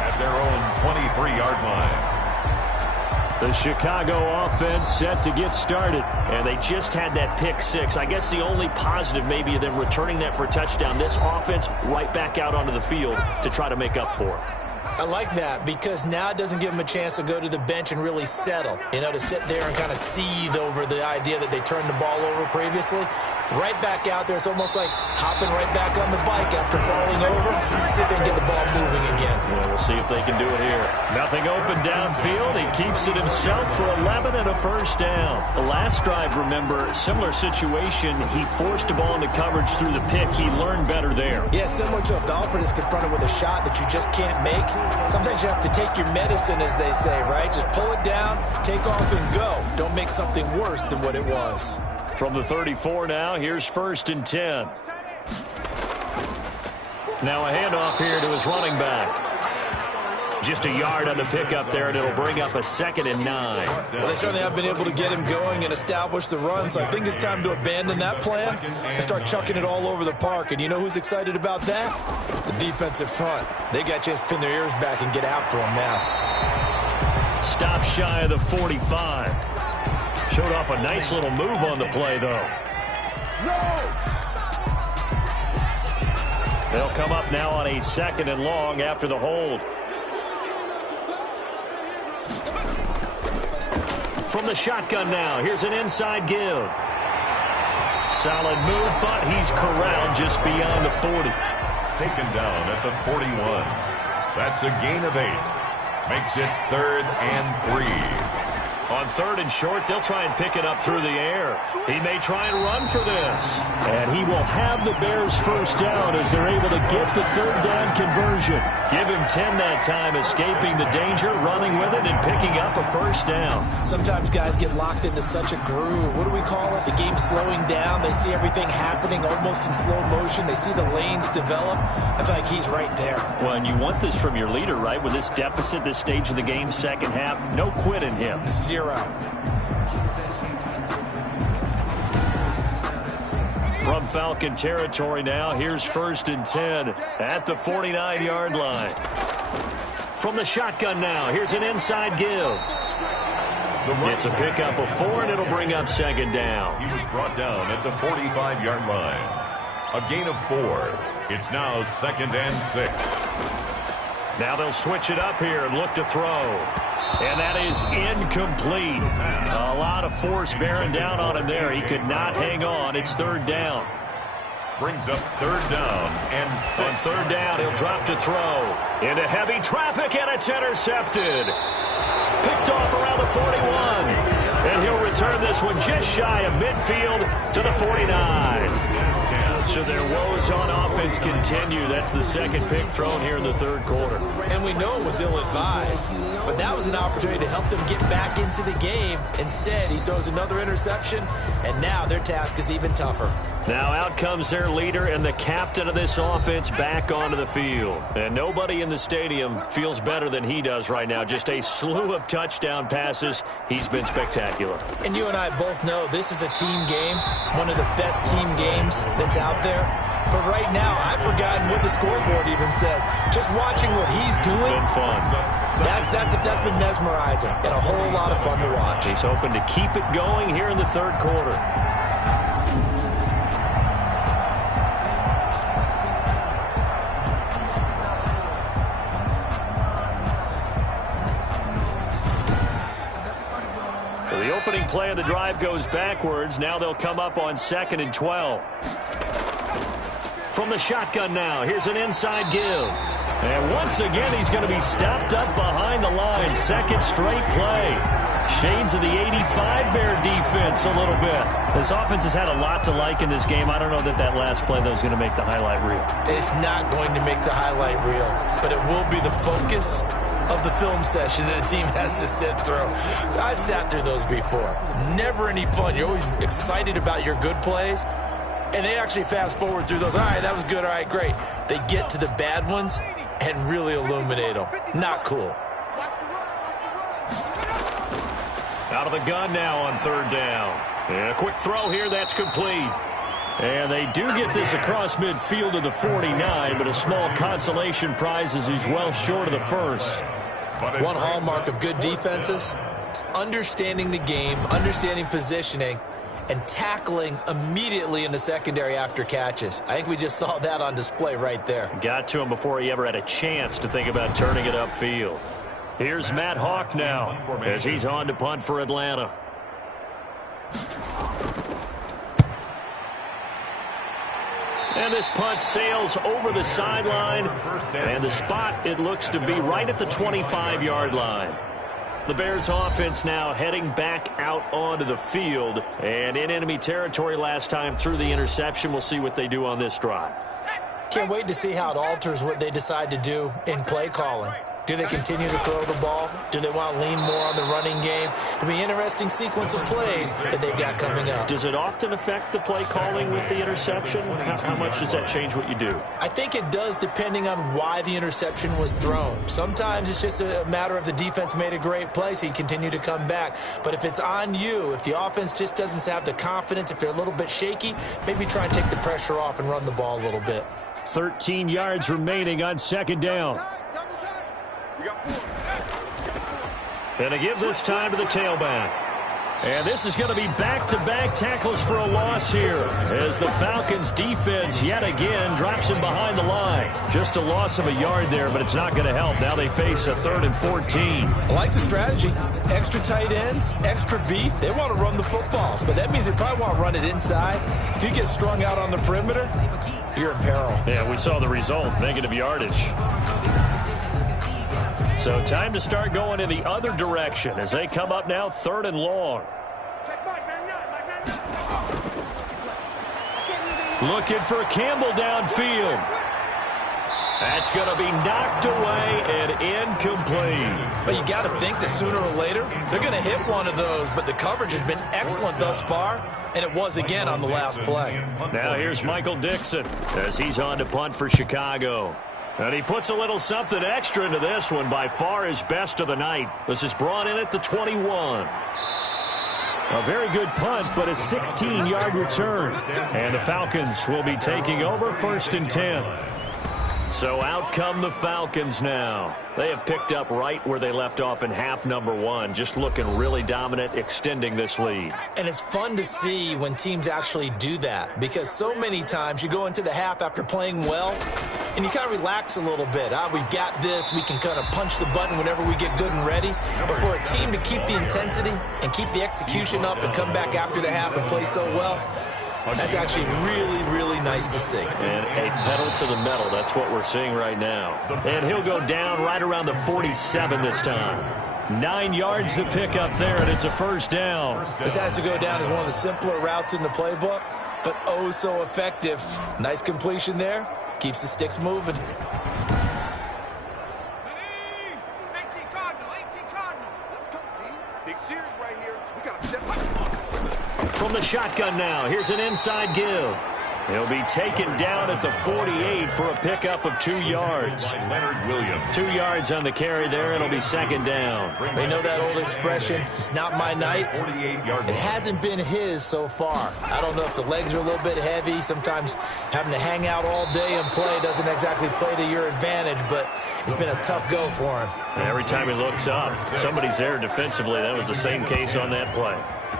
At their own 23-yard line. The Chicago offense set to get started. And they just had that pick six. I guess the only positive maybe of them returning that for a touchdown. This offense right back out onto the field to try to make up for it. I like that because now it doesn't give them a chance to go to the bench and really settle, to sit there and kind of seethe over the idea that they turned the ball over previously. Right back out there. It's almost like hopping right back on the bike after falling over. See if they can get the ball moving again. Well, we'll see if they can do it here. Nothing open downfield. He keeps it himself for 11 and a first down. The last drive, remember, similar situation. He forced the ball into coverage through the pick. He learned better there. Yeah, similar to a golfer that's confronted with a shot that you just can't make. Sometimes you have to take your medicine, as they say, right? Just pull it down, take off, and go. Don't make something worse than what it was. From the 34 now, here's 1st and 10. Now a handoff here to his running back. Just a yard on the pickup there, and it'll bring up a 2nd and 9. Well, they certainly have been able to get him going and establish the run, so I think it's time to abandon that plan and start chucking it all over the park. And you know who's excited about that? The defensive front. They got a chance to pin their ears back and get after him now. Stop shy of the 45. Showed off a nice little move on the play, though. They'll come up now on a 2nd and long after the hold. From the shotgun now, here's an inside give. Solid move, but he's corralled just beyond the 40. Taken down at the 41. That's a gain of 8. Makes it 3rd and 3. On 3rd and short, they'll try and pick it up through the air. He may try and run for this. And he will have the Bears first down as they're able to get the 3rd down conversion. Give him 10 that time, escaping the danger, running with it, and picking up a first down. Sometimes guys get locked into such a groove. What do we call it? The game slowing down. They see everything happening almost in slow motion. They see the lanes develop. I feel like he's right there. Well, and you want this from your leader, right? With this deficit, this stage of the game, second half, no quit in him. 0. From Falcon territory now, here's 1st and 10 at the 49-yard line. From the shotgun now, here's an inside give. It's a pickup of 4, and it'll bring up 2nd down. He was brought down at the 45-yard line. A gain of 4. It's now 2nd and 6. Now they'll switch it up here and look to throw. And that is incomplete. A lot of force bearing down on him there. He could not hang on. It's 3rd down. Brings up 3rd down and 6. On 3rd down, he'll drop to throw. Into heavy traffic, and it's intercepted. Picked off around the 41. And he'll return this one just shy of midfield to the 49. So their woes on offense continue. That's the 2nd pick thrown here in the 3rd quarter. And we know it was ill-advised, but that was an opportunity to help them get back into the game. Instead, he throws another interception, and now their task is even tougher. Now out comes their leader and the captain of this offense back onto the field. And nobody in the stadium feels better than he does right now. Just a slew of touchdown passes. He's been spectacular. And you and I both know this is a team game, one of the best team games that's out there. But right now, I've forgotten what the scoreboard even says. Just watching what he's doing, been fun. That's been mesmerizing and a whole lot of fun to watch. He's hoping to keep it going here in the 3rd quarter. The opening play of the drive goes backwards. Now they'll come up on 2nd and 12. From the shotgun now, here's an inside give. And once again, he's going to be stopped up behind the line. 2nd straight play. Shades of the 85 Bear defense a little bit. This offense has had a lot to like in this game. I don't know that last play, though, is going to make the highlight reel. It's not going to make the highlight reel, but it will be the focus of the film session that a team has to sit through. I've sat through those before. Never any fun. You're always excited about your good plays, and they actually fast forward through those. All right, that was good. All right, great. They get to the bad ones and really illuminate them. Not cool. Out of the gun now on 3rd down. And a quick throw here, that's complete. And they do get this across midfield to the 49, but a small consolation prize as he's well short of the 1st. One hallmark of good defenses is understanding the game, understanding positioning, and tackling immediately in the secondary after catches. I think we just saw that on display right there. Got to him before he ever had a chance to think about turning it upfield. Here's Matt Hawk now as he's on to punt for Atlanta. And this punt sails over the sideline, and the spot, it looks to be right at the 25-yard line. The Bears offense now heading back out onto the field, and in enemy territory last time through the interception. We'll see what they do on this drive. Can't wait to see how it alters what they decide to do in play calling. Do they continue to throw the ball? Do they want to lean more on the running game? It'll be an interesting sequence of plays that they've got coming up. Does it often affect the play calling with the interception? How much does that change what you do? I think it does, depending on why the interception was thrown. Sometimes it's just a matter of the defense made a great play, so you continue to come back. But if it's on you, if the offense just doesn't have the confidence, if they're a little bit shaky, maybe try and take the pressure off and run the ball a little bit. 13 yards remaining on second down. And a give this time to the tailback. And this is going to be back-to-back tackles for a loss here as the Falcons defense yet again drops him behind the line. Just a loss of a yard there, but it's not going to help. Now they face a 3rd and 14. I like the strategy. Extra tight ends, extra beef. They want to run the football, but that means they probably want to run it inside. If you get strung out on the perimeter, you're in peril. Yeah, we saw the result, negative yardage. So time to start going in the other direction as they come up now 3rd and long. Looking for Campbell downfield. That's going to be knocked away and incomplete. But you got to think that sooner or later they're going to hit one of those, but the coverage has been excellent thus far, and it was again on the last play. Now here's Michael Dixon as he's on to punt for Chicago. And he puts a little something extra into this one, by far his best of the night. This is brought in at the 21. A very good punt, but a 16-yard return. And the Falcons will be taking over 1st and 10. So out come the Falcons now. They have picked up right where they left off in half number 1, just looking really dominant, extending this lead. And it's fun to see when teams actually do that, because so many times you go into the half after playing well, and you kind of relax a little bit. We've got this. We can kind of punch the button whenever we get good and ready. But for a team to keep the intensity and keep the execution up and come back after the half and play so well, that's actually really, really nice to see. And a pedal to the metal. That's what we're seeing right now. And he'll go down right around the 47 this time. 9 yards to pick up there, and it's a 1st down. This has to go down as one of the simpler routes in the playbook, but oh so effective. Nice completion there. Keeps the sticks moving. From the shotgun now, here's an inside give. He'll be taken down at the 48 for a pickup of 2 yards. Leonard Williams. 2 yards on the carry there. It'll be 2nd down. They know that old expression, it's not my night. It hasn't been his so far. I don't know if the legs are a little bit heavy. Sometimes having to hang out all day and play doesn't exactly play to your advantage, but it's been a tough go for him. And every time he looks up, somebody's there defensively. That was the same case on that play.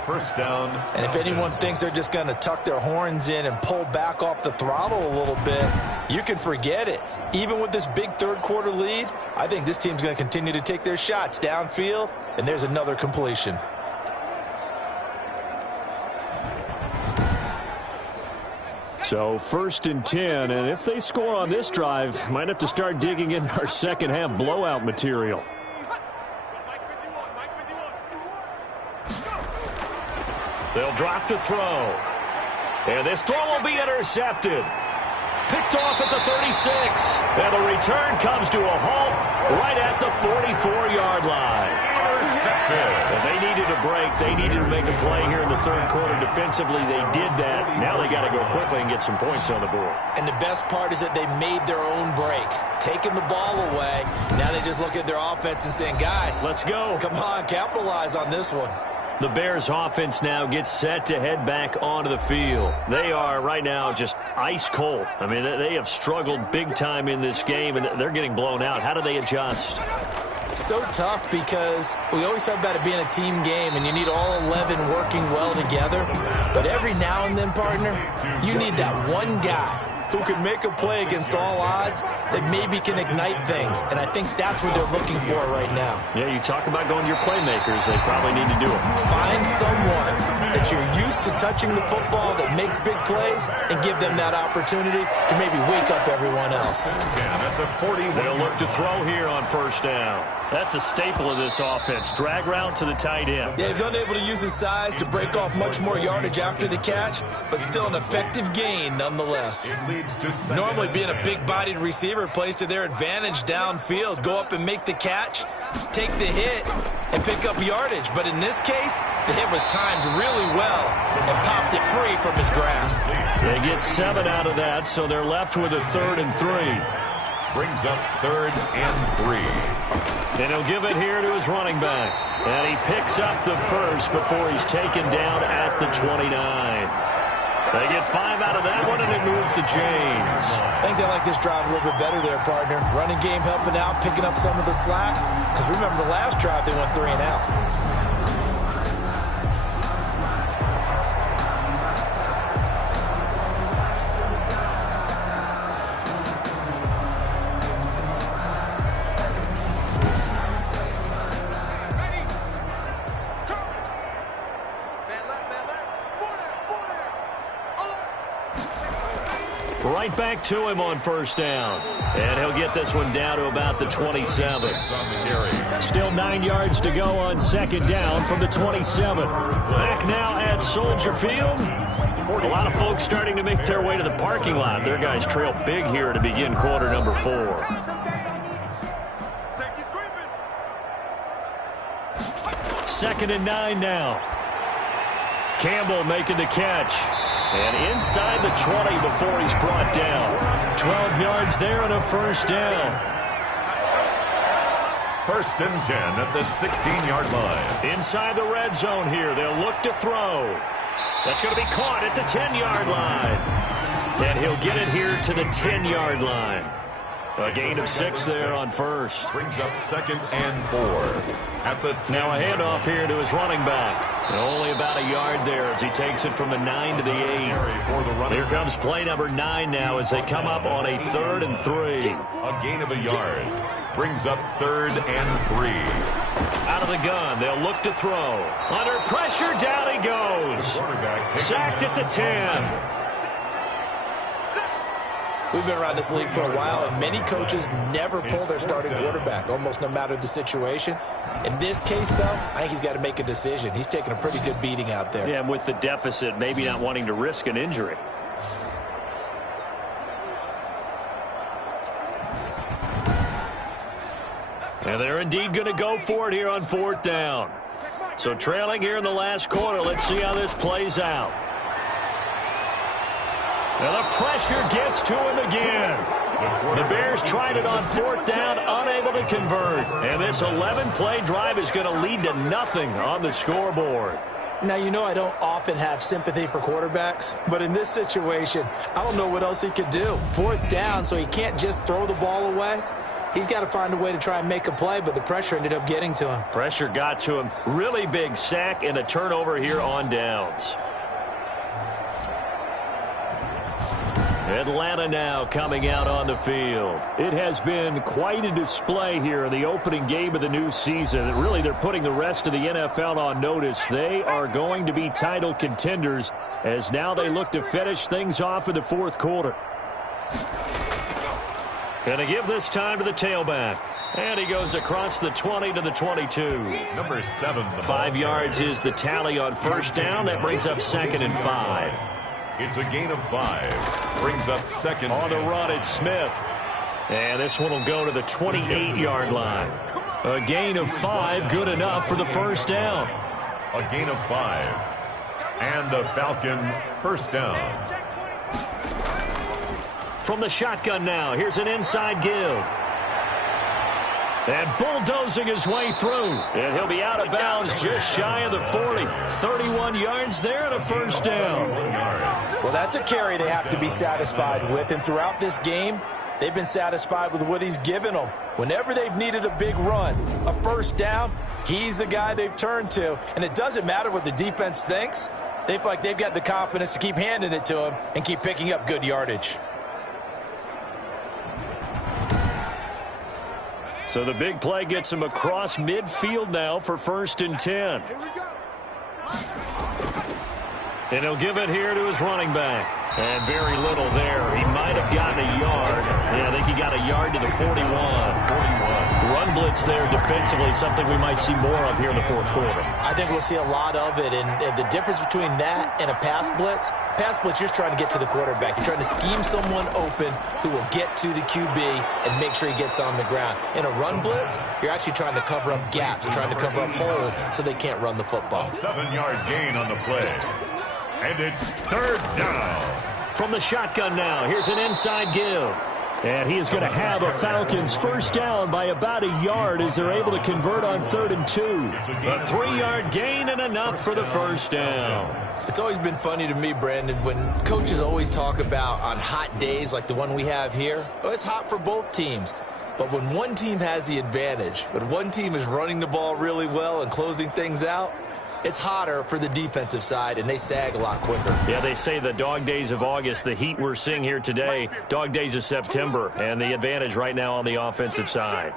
1st down. And if anyone thinks they're just going to tuck their horns in and pull back off the throttle a little bit, you can forget it. Even with this big 3rd quarter lead, I think this team's going to continue to take their shots downfield, and there's another completion. So 1st and 10, and if they score on this drive, might have to start digging in our second half blowout material. They'll drop to throw. And this throw will be intercepted. Picked off at the 36. And the return comes to a halt right at the 44-yard line. And they needed a break. They needed to make a play here in the 3rd quarter. Defensively, they did that. Now they got to go quickly and get some points on the board. And the best part is that they made their own break. Taking the ball away. Now they just look at their offense and saying, guys, let's go. Come on, capitalize on this one. The Bears offense now gets set to head back onto the field. They are right now just ice cold. I mean, they have struggled big time in this game, and they're getting blown out. How do they adjust? So tough because we always talk about it being a team game and you need all 11 working well together. But every now and then, partner, you need that one guy who can make a play against all odds that maybe can ignite things. And I think that's what they're looking for right now. Yeah, you talk about going to your playmakers. They probably need to do it. Find someone that you're used to touching the football that makes big plays and give them that opportunity to maybe wake up everyone else. They'll look to throw here on first down. That's a staple of this offense. Drag route to the tight end. Yeah, he's unable to use his size to break off much more yardage after the catch, but still an effective gain nonetheless. Normally being a big-bodied receiver plays to their advantage downfield. Go up and make the catch, take the hit, and pick up yardage. But in this case, the hit was timed really well and popped it free from his grasp. They get 7 out of that, so they're left with a 3rd and 3. Brings up 3rd and 3. And he'll give it here to his running back. And he picks up the first before he's taken down at the 29. They get 5 out of that one, and it moves the chains. I think they like this drive a little bit better there, partner. Running game helping out, picking up some of the slack. Because remember the last drive, they went 3 and out. Right back to him on first down. And he'll get this one down to about the 27. Still 9 yards to go on second down from the 27. Back now at Soldier Field. A lot of folks starting to make their way to the parking lot. Their guys trail big here to begin quarter number 4. Second and 9 now. Campbell making the catch. And inside the 20 before he's brought down. 12 yards there and a first down. 1st and 10 at the 16-yard line. Inside the red zone here. They'll look to throw. That's going to be caught at the 10-yard line. And he'll get it here to the 10-yard line. A gain of 6 there on first. Brings up 2nd and 4 at the 10. Now a handoff here to his running back. And only about a yard there as he takes it from the 9 to the 8. Here comes play number 9 now as they come up on a 3rd and 3. A gain of a yard. Brings up 3rd and 3. Out of the gun. They'll look to throw. Under pressure, down he goes. Sacked at the 10. We've been around this league for a while, and many coaches never pull their starting quarterback, almost no matter the situation. In this case, though, I think he's got to make a decision. He's taking a pretty good beating out there. Yeah, and with the deficit, maybe not wanting to risk an injury. And they're indeed going to go for it here on 4th down. So trailing here in the last quarter, let's see how this plays out. And the pressure gets to him again. The Bears tried it on 4th down, unable to convert. And this 11-play drive is going to lead to nothing on the scoreboard. Now, you know I don't often have sympathy for quarterbacks, but in this situation, I don't know what else he could do. 4th down, so he can't just throw the ball away. He's got to find a way to try and make a play, but the pressure ended up getting to him. Pressure got to him. Really big sack and a turnover here on downs. Atlanta now coming out on the field. It has been quite a display here in the opening game of the new season. Really, they're putting the rest of the NFL on notice. They are going to be title contenders as now they look to finish things off in the 4th quarter. Going to give this time to the tailback. And he goes across the 20 to the 22. Number 7. 5 yards is the tally on first down. That brings up 2nd and 5. It's a gain of 5. Brings up 2nd. On the run, it's Smith. And this one will go to the 28-yard line. A gain of 5, good enough for the first down. A gain of 5. And the Falcon first down. From the shotgun now, here's an inside give. And bulldozing his way through. And he'll be out of bounds just shy of the 40. 31 yards there and a first down. Well, that's a carry they have to be satisfied with. And throughout this game, They've been satisfied with what he's given them. Whenever they've needed a big run, a first down, he's the guy they've turned to. And it doesn't matter what the defense thinks. They feel like they've got the confidence to keep handing it to him and keep picking up good yardage. So the big play gets him across midfield now for 1st and 10. And he'll give it here to his running back. And very little there. He might have gotten a yard. Yeah, I think he got a yard to the 41. Run blitz there defensively, something we might see more of here in the 4th quarter. I think we'll see a lot of it. And the difference between that and a pass blitz, you're just trying to get to the quarterback. You're trying to scheme someone open who will get to the QB and make sure he gets on the ground. In a run blitz, you're actually trying to cover up gaps, trying to cover up holes so they can't run the football. 7-yard gain on the play. And it's 3rd down. From the shotgun now, here's an inside give. And he is going to have a Falcons first down by about a yard as they're able to convert on 3rd and 2. A 3-yard gain and enough for the first down. It's always been funny to me, Brandon, when coaches always talk about on hot days like the one we have here, it's hot for both teams. But when one team has the advantage, when one team is running the ball really well and closing things out, it's hotter for the defensive side, and they sag a lot quicker. Yeah, they say the dog days of August, the heat we're seeing here today, dog days of September, and the advantage right now on the offensive side.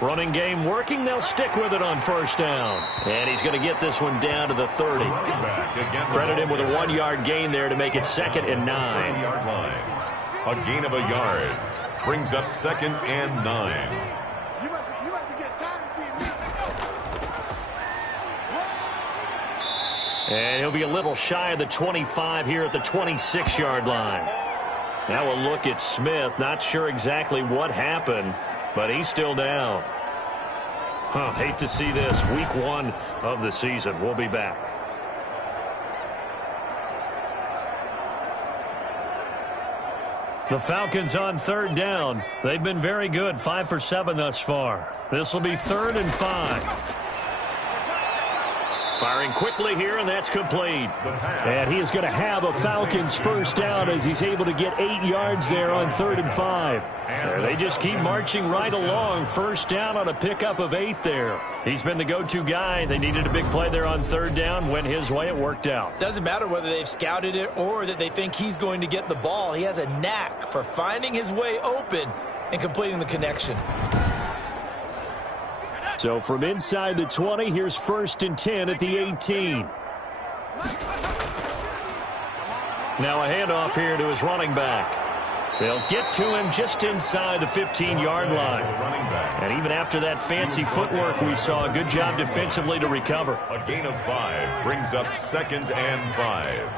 Running game working. They'll stick with it on first down. And he's going to get this one down to the 30. Credit him with a 1-yard gain there to make it 2nd and 9. A gain of a yard brings up 2nd and 9. And he'll be a little shy of the 25 here at the 26-yard line. Now we'll look at Smith. Not sure exactly what happened, but he's still down. Hate to see this. Week 1 of the season. We'll be back. The Falcons on 3rd down. They've been very good. 5 for 7 thus far. This will be 3rd and 5. Firing quickly here, and that's complete. And he is going to have a Falcons first down as he's able to get 8 yards there on 3rd and 5. They just keep marching right along. First down on a pickup of 8 there. He's been the go-to guy. They needed a big play there on 3rd down. Went his way. It worked out. Doesn't matter whether they've scouted it or that they think he's going to get the ball. He has a knack for finding his way open and completing the connection. So from inside the 20, here's 1st and 10 at the 18. Now a handoff here to his running back. They'll get to him just inside the 15-yard line. And even after that fancy footwork we saw, a good job defensively to recover. A gain of 5 brings up 2nd and 5.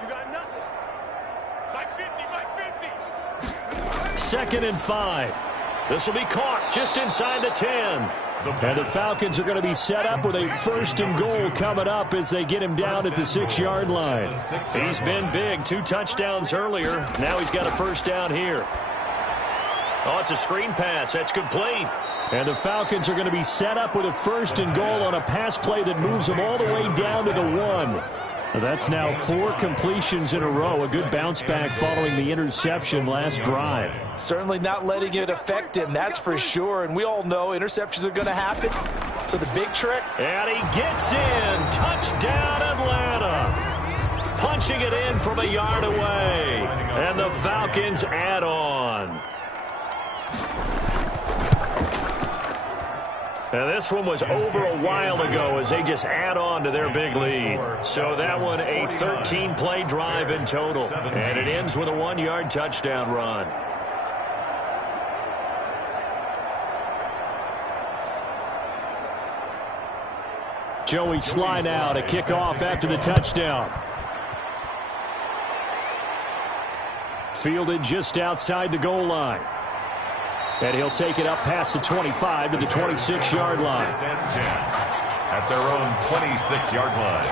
You got nothing. Like 50. 2nd and 5. This will be caught just inside the 10. And the Falcons are going to be set up with a 1st and goal coming up as they get him down at the 6-yard line. He's been big. 2 touchdowns earlier. Now he's got a first down here. Oh, it's a screen pass. That's complete. And the Falcons are going to be set up with a 1st and goal on a pass play that moves them all the way down to the 1. That's now 4 completions in a row. A good bounce back following the interception last drive. Certainly not letting it affect him, that's for sure. And we all know interceptions are going to happen. So the big trick. And he gets in. Touchdown, Atlanta. Punching it in from a yard away. And the Falcons add on. And this one was over a while ago as they just add on to their big lead. So that one a 13-play drive in total. And it ends with a 1-yard touchdown run. Joey Sly now to kick off after the touchdown. Fielded just outside the goal line. And he'll take it up past the 25 to the 26-yard line. At their own 26-yard line.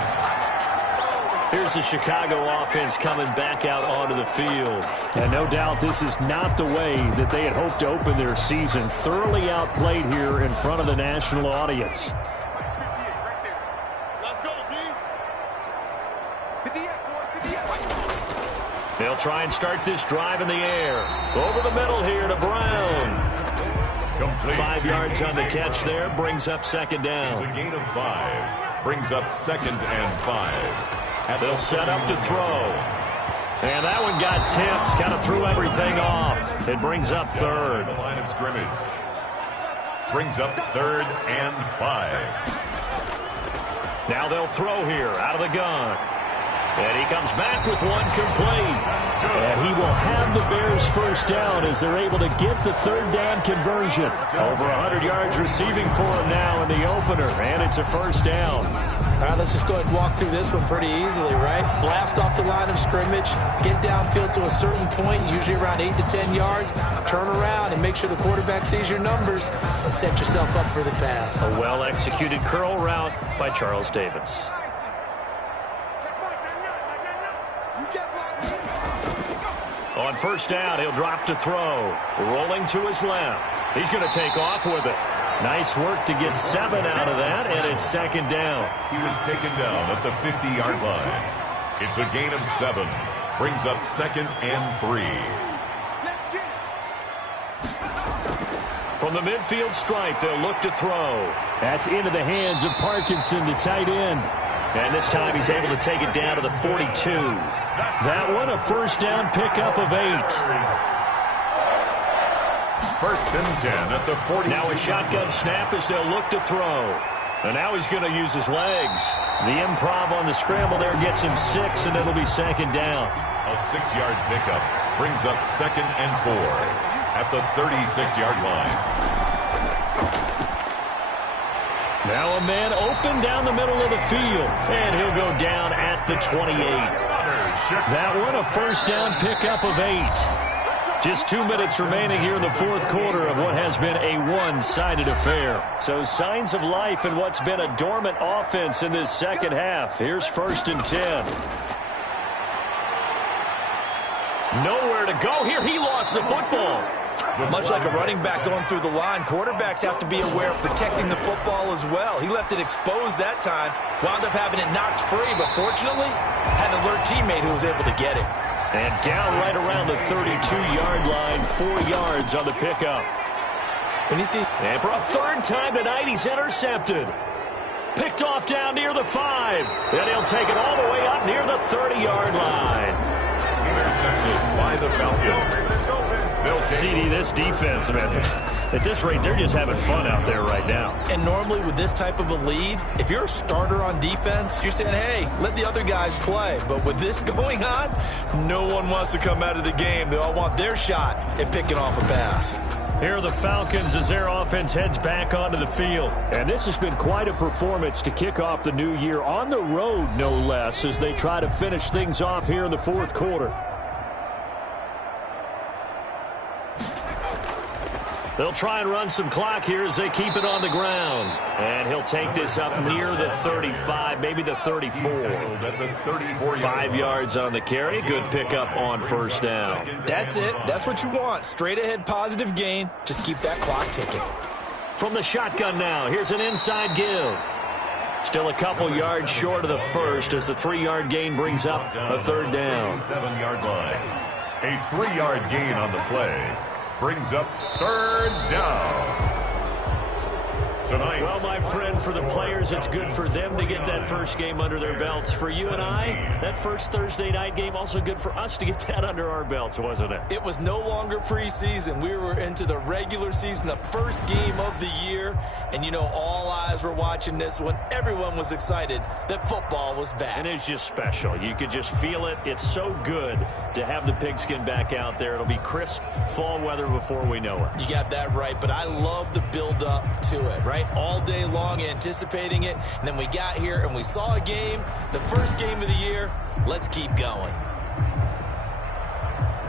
Here's the Chicago offense coming back out onto the field. And no doubt this is not the way that they had hoped to open their season. Thoroughly outplayed here in front of the national audience. They'll try and start this drive in the air. Over the middle here to Brown. Complete. 5 yards on the catch there. Brings up second down. It's a gain of 5. Brings up 2nd and 5. They'll set up to throw. And that one got tipped. Kind of threw everything off. It brings up 3rd. The line of scrimmage. Brings up 3rd and 5. Now they'll throw here out of the gun. And he comes back with one complete. And he will have the Bears first down as they're able to get the 3rd down conversion. Over 100 yards receiving for him now in the opener. And it's a first down. All right, let's just go ahead and walk through this one pretty easily, right? Blast off the line of scrimmage, get downfield to a certain point, usually around 8 to 10 yards, turn around and make sure the quarterback sees your numbers and set yourself up for the pass. A well-executed curl route by Charles Davis. On first down, he'll drop to throw. Rolling to his left. He's going to take off with it. Nice work to get 7 out of that, and it's second down. He was taken down at the 50-yard line. It's a gain of 7. Brings up 2nd and 3. From the midfield stripe, they'll look to throw. That's into the hands of Parkinson, the tight end. And this time he's able to take it down to the 42. That one a first down pickup of 8. 1st and 10 at the 40. Now a shotgun snap as they'll look to throw. And now he's going to use his legs. The improv on the scramble there gets him 6, and it'll be second down. A 6-yard pickup brings up 2nd and 4 at the 36-yard line. Now a man open down the middle of the field, and he'll go down at the 28. That one a first down pickup of 8. Just 2 minutes remaining here in the 4th quarter of what has been a one-sided affair. So signs of life in what's been a dormant offense in this second half. Here's 1st and 10. Nowhere to go here. He lost the football. Much like a running back going through the line, quarterbacks have to be aware of protecting the football as well. He left it exposed that time, wound up having it knocked free, but fortunately had an alert teammate who was able to get it. And down right around the 32-yard line, 4 yards on the pickup. And you see, and for a 3rd time tonight, he's intercepted. Picked off down near the 5. And he'll take it all the way up near the 30-yard line. Intercepted by the Falcons. CD, this defense, man, at this rate, they're just having fun out there right now. And normally with this type of a lead, if you're a starter on defense, you're saying, hey, let the other guys play. But with this going on, no one wants to come out of the game. They all want their shot at picking off a pass. Here are the Falcons as their offense heads back onto the field. And this has been quite a performance to kick off the new year on the road, no less, as they try to finish things off here in the 4th quarter. They'll try and run some clock here as they keep it on the ground. And he'll take this up near the 35, maybe the 34. 5 yards on the carry. Good pickup on first down. That's it. That's what you want. Straight ahead positive gain. Just keep that clock ticking. From the shotgun now, here's an inside give. Still a couple yards short of the first as the 3-yard gain brings up a 3rd down. 7-yard line. A 3-yard gain on the play. Brings up 3rd down. Tonight. Well, my friend, for the players, it's good for them to get that first game under their belts. For you and I, that first Thursday night game, also good for us to get that under our belts, wasn't it? It was no longer preseason. We were into the regular season, the first game of the year. And, you know, all eyes were watching this one. Everyone was excited that football was back. And it's just special. You could just feel it. It's so good to have the pigskin back out there. It'll be crisp fall weather before we know it. You got that right, but I love the build-up to it, right? All day long anticipating it, and then we got here and we saw a game, the first game of the year. Let's keep going.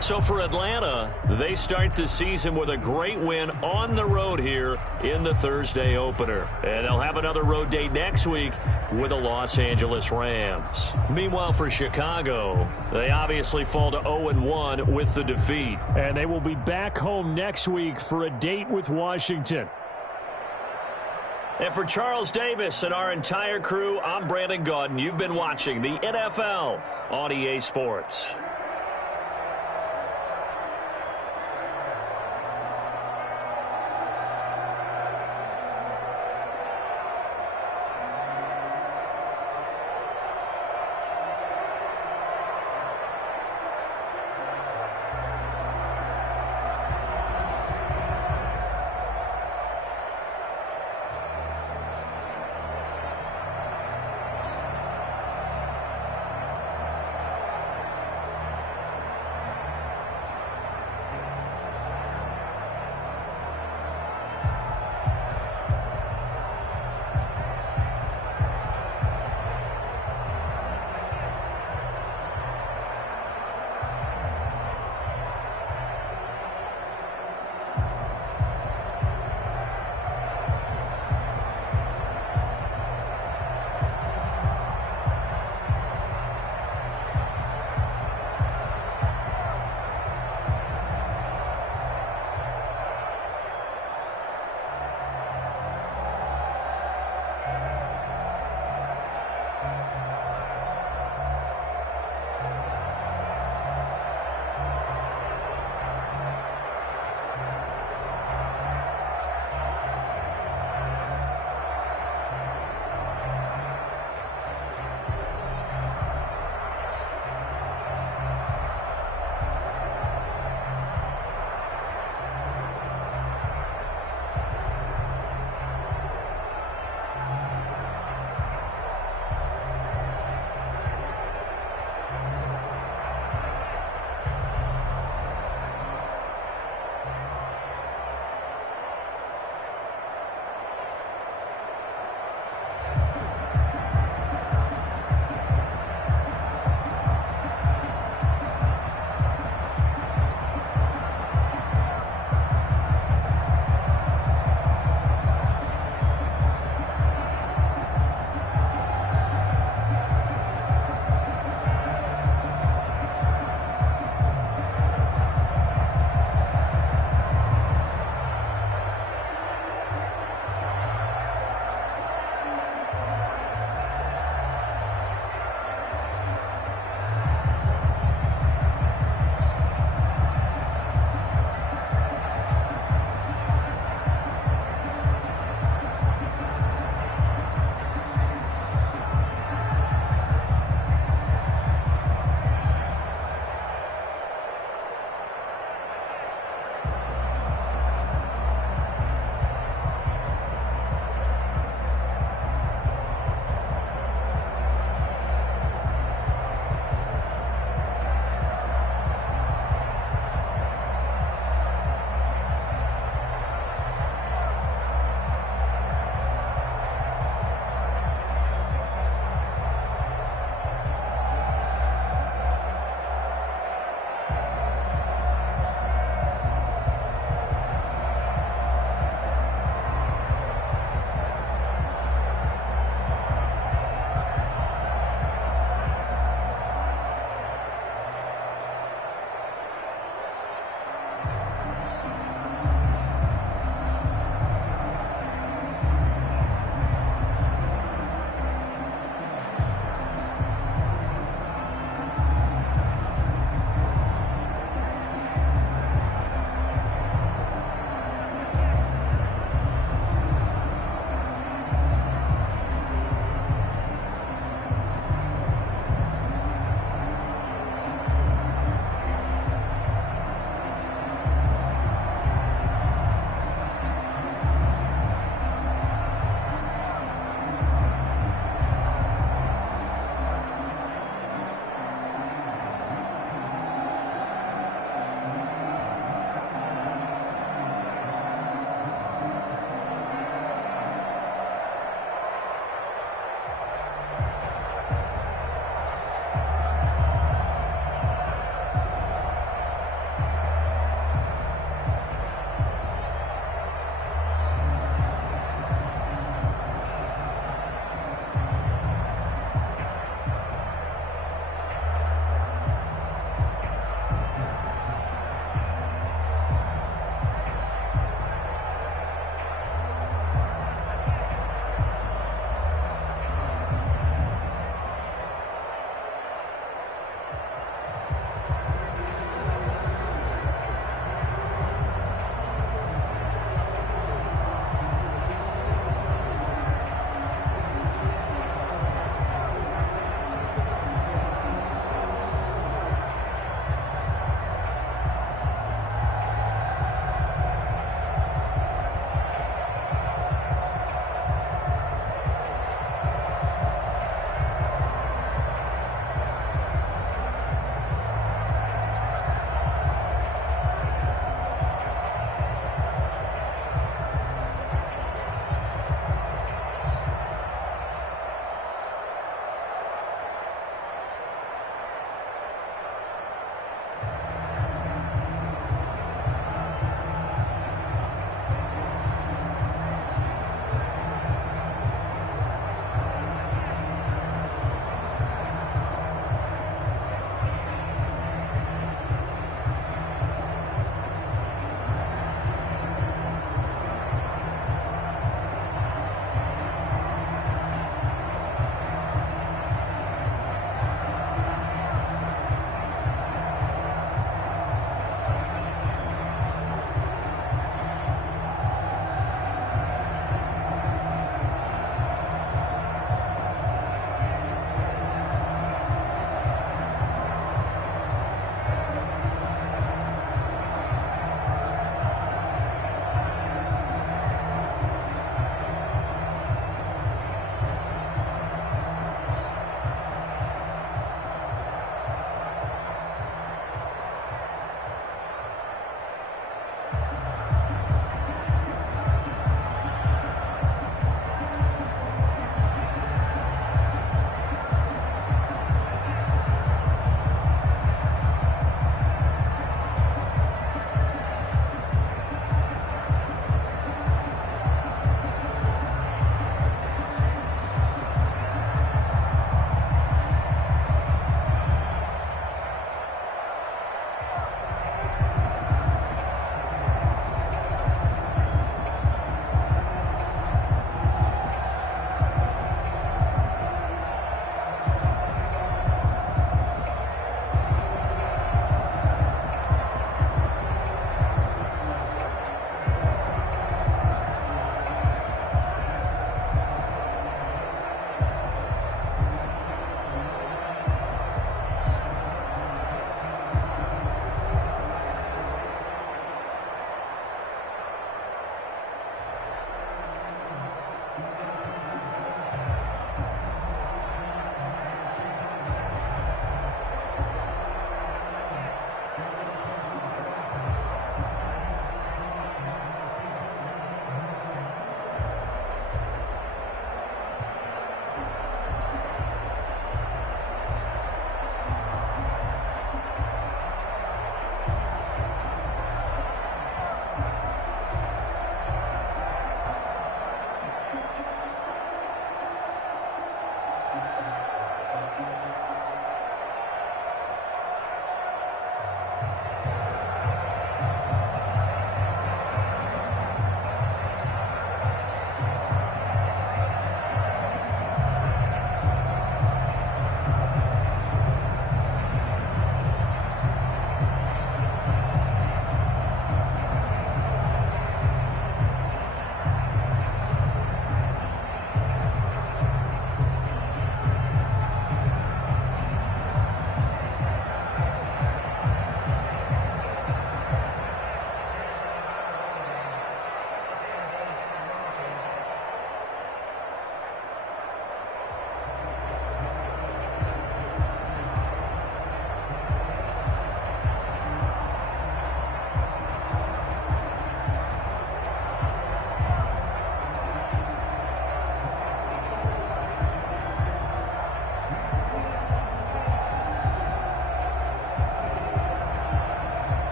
So for Atlanta, they start the season with a great win on the road here in the Thursday opener. And they'll have another road date next week with the Los Angeles Rams. Meanwhile, for Chicago, they obviously fall to 0-1 with the defeat. And they will be back home next week for a date with Washington. And for Charles Davis and our entire crew, I'm Brandon Gaudin. You've been watching the NFL on EA Sports.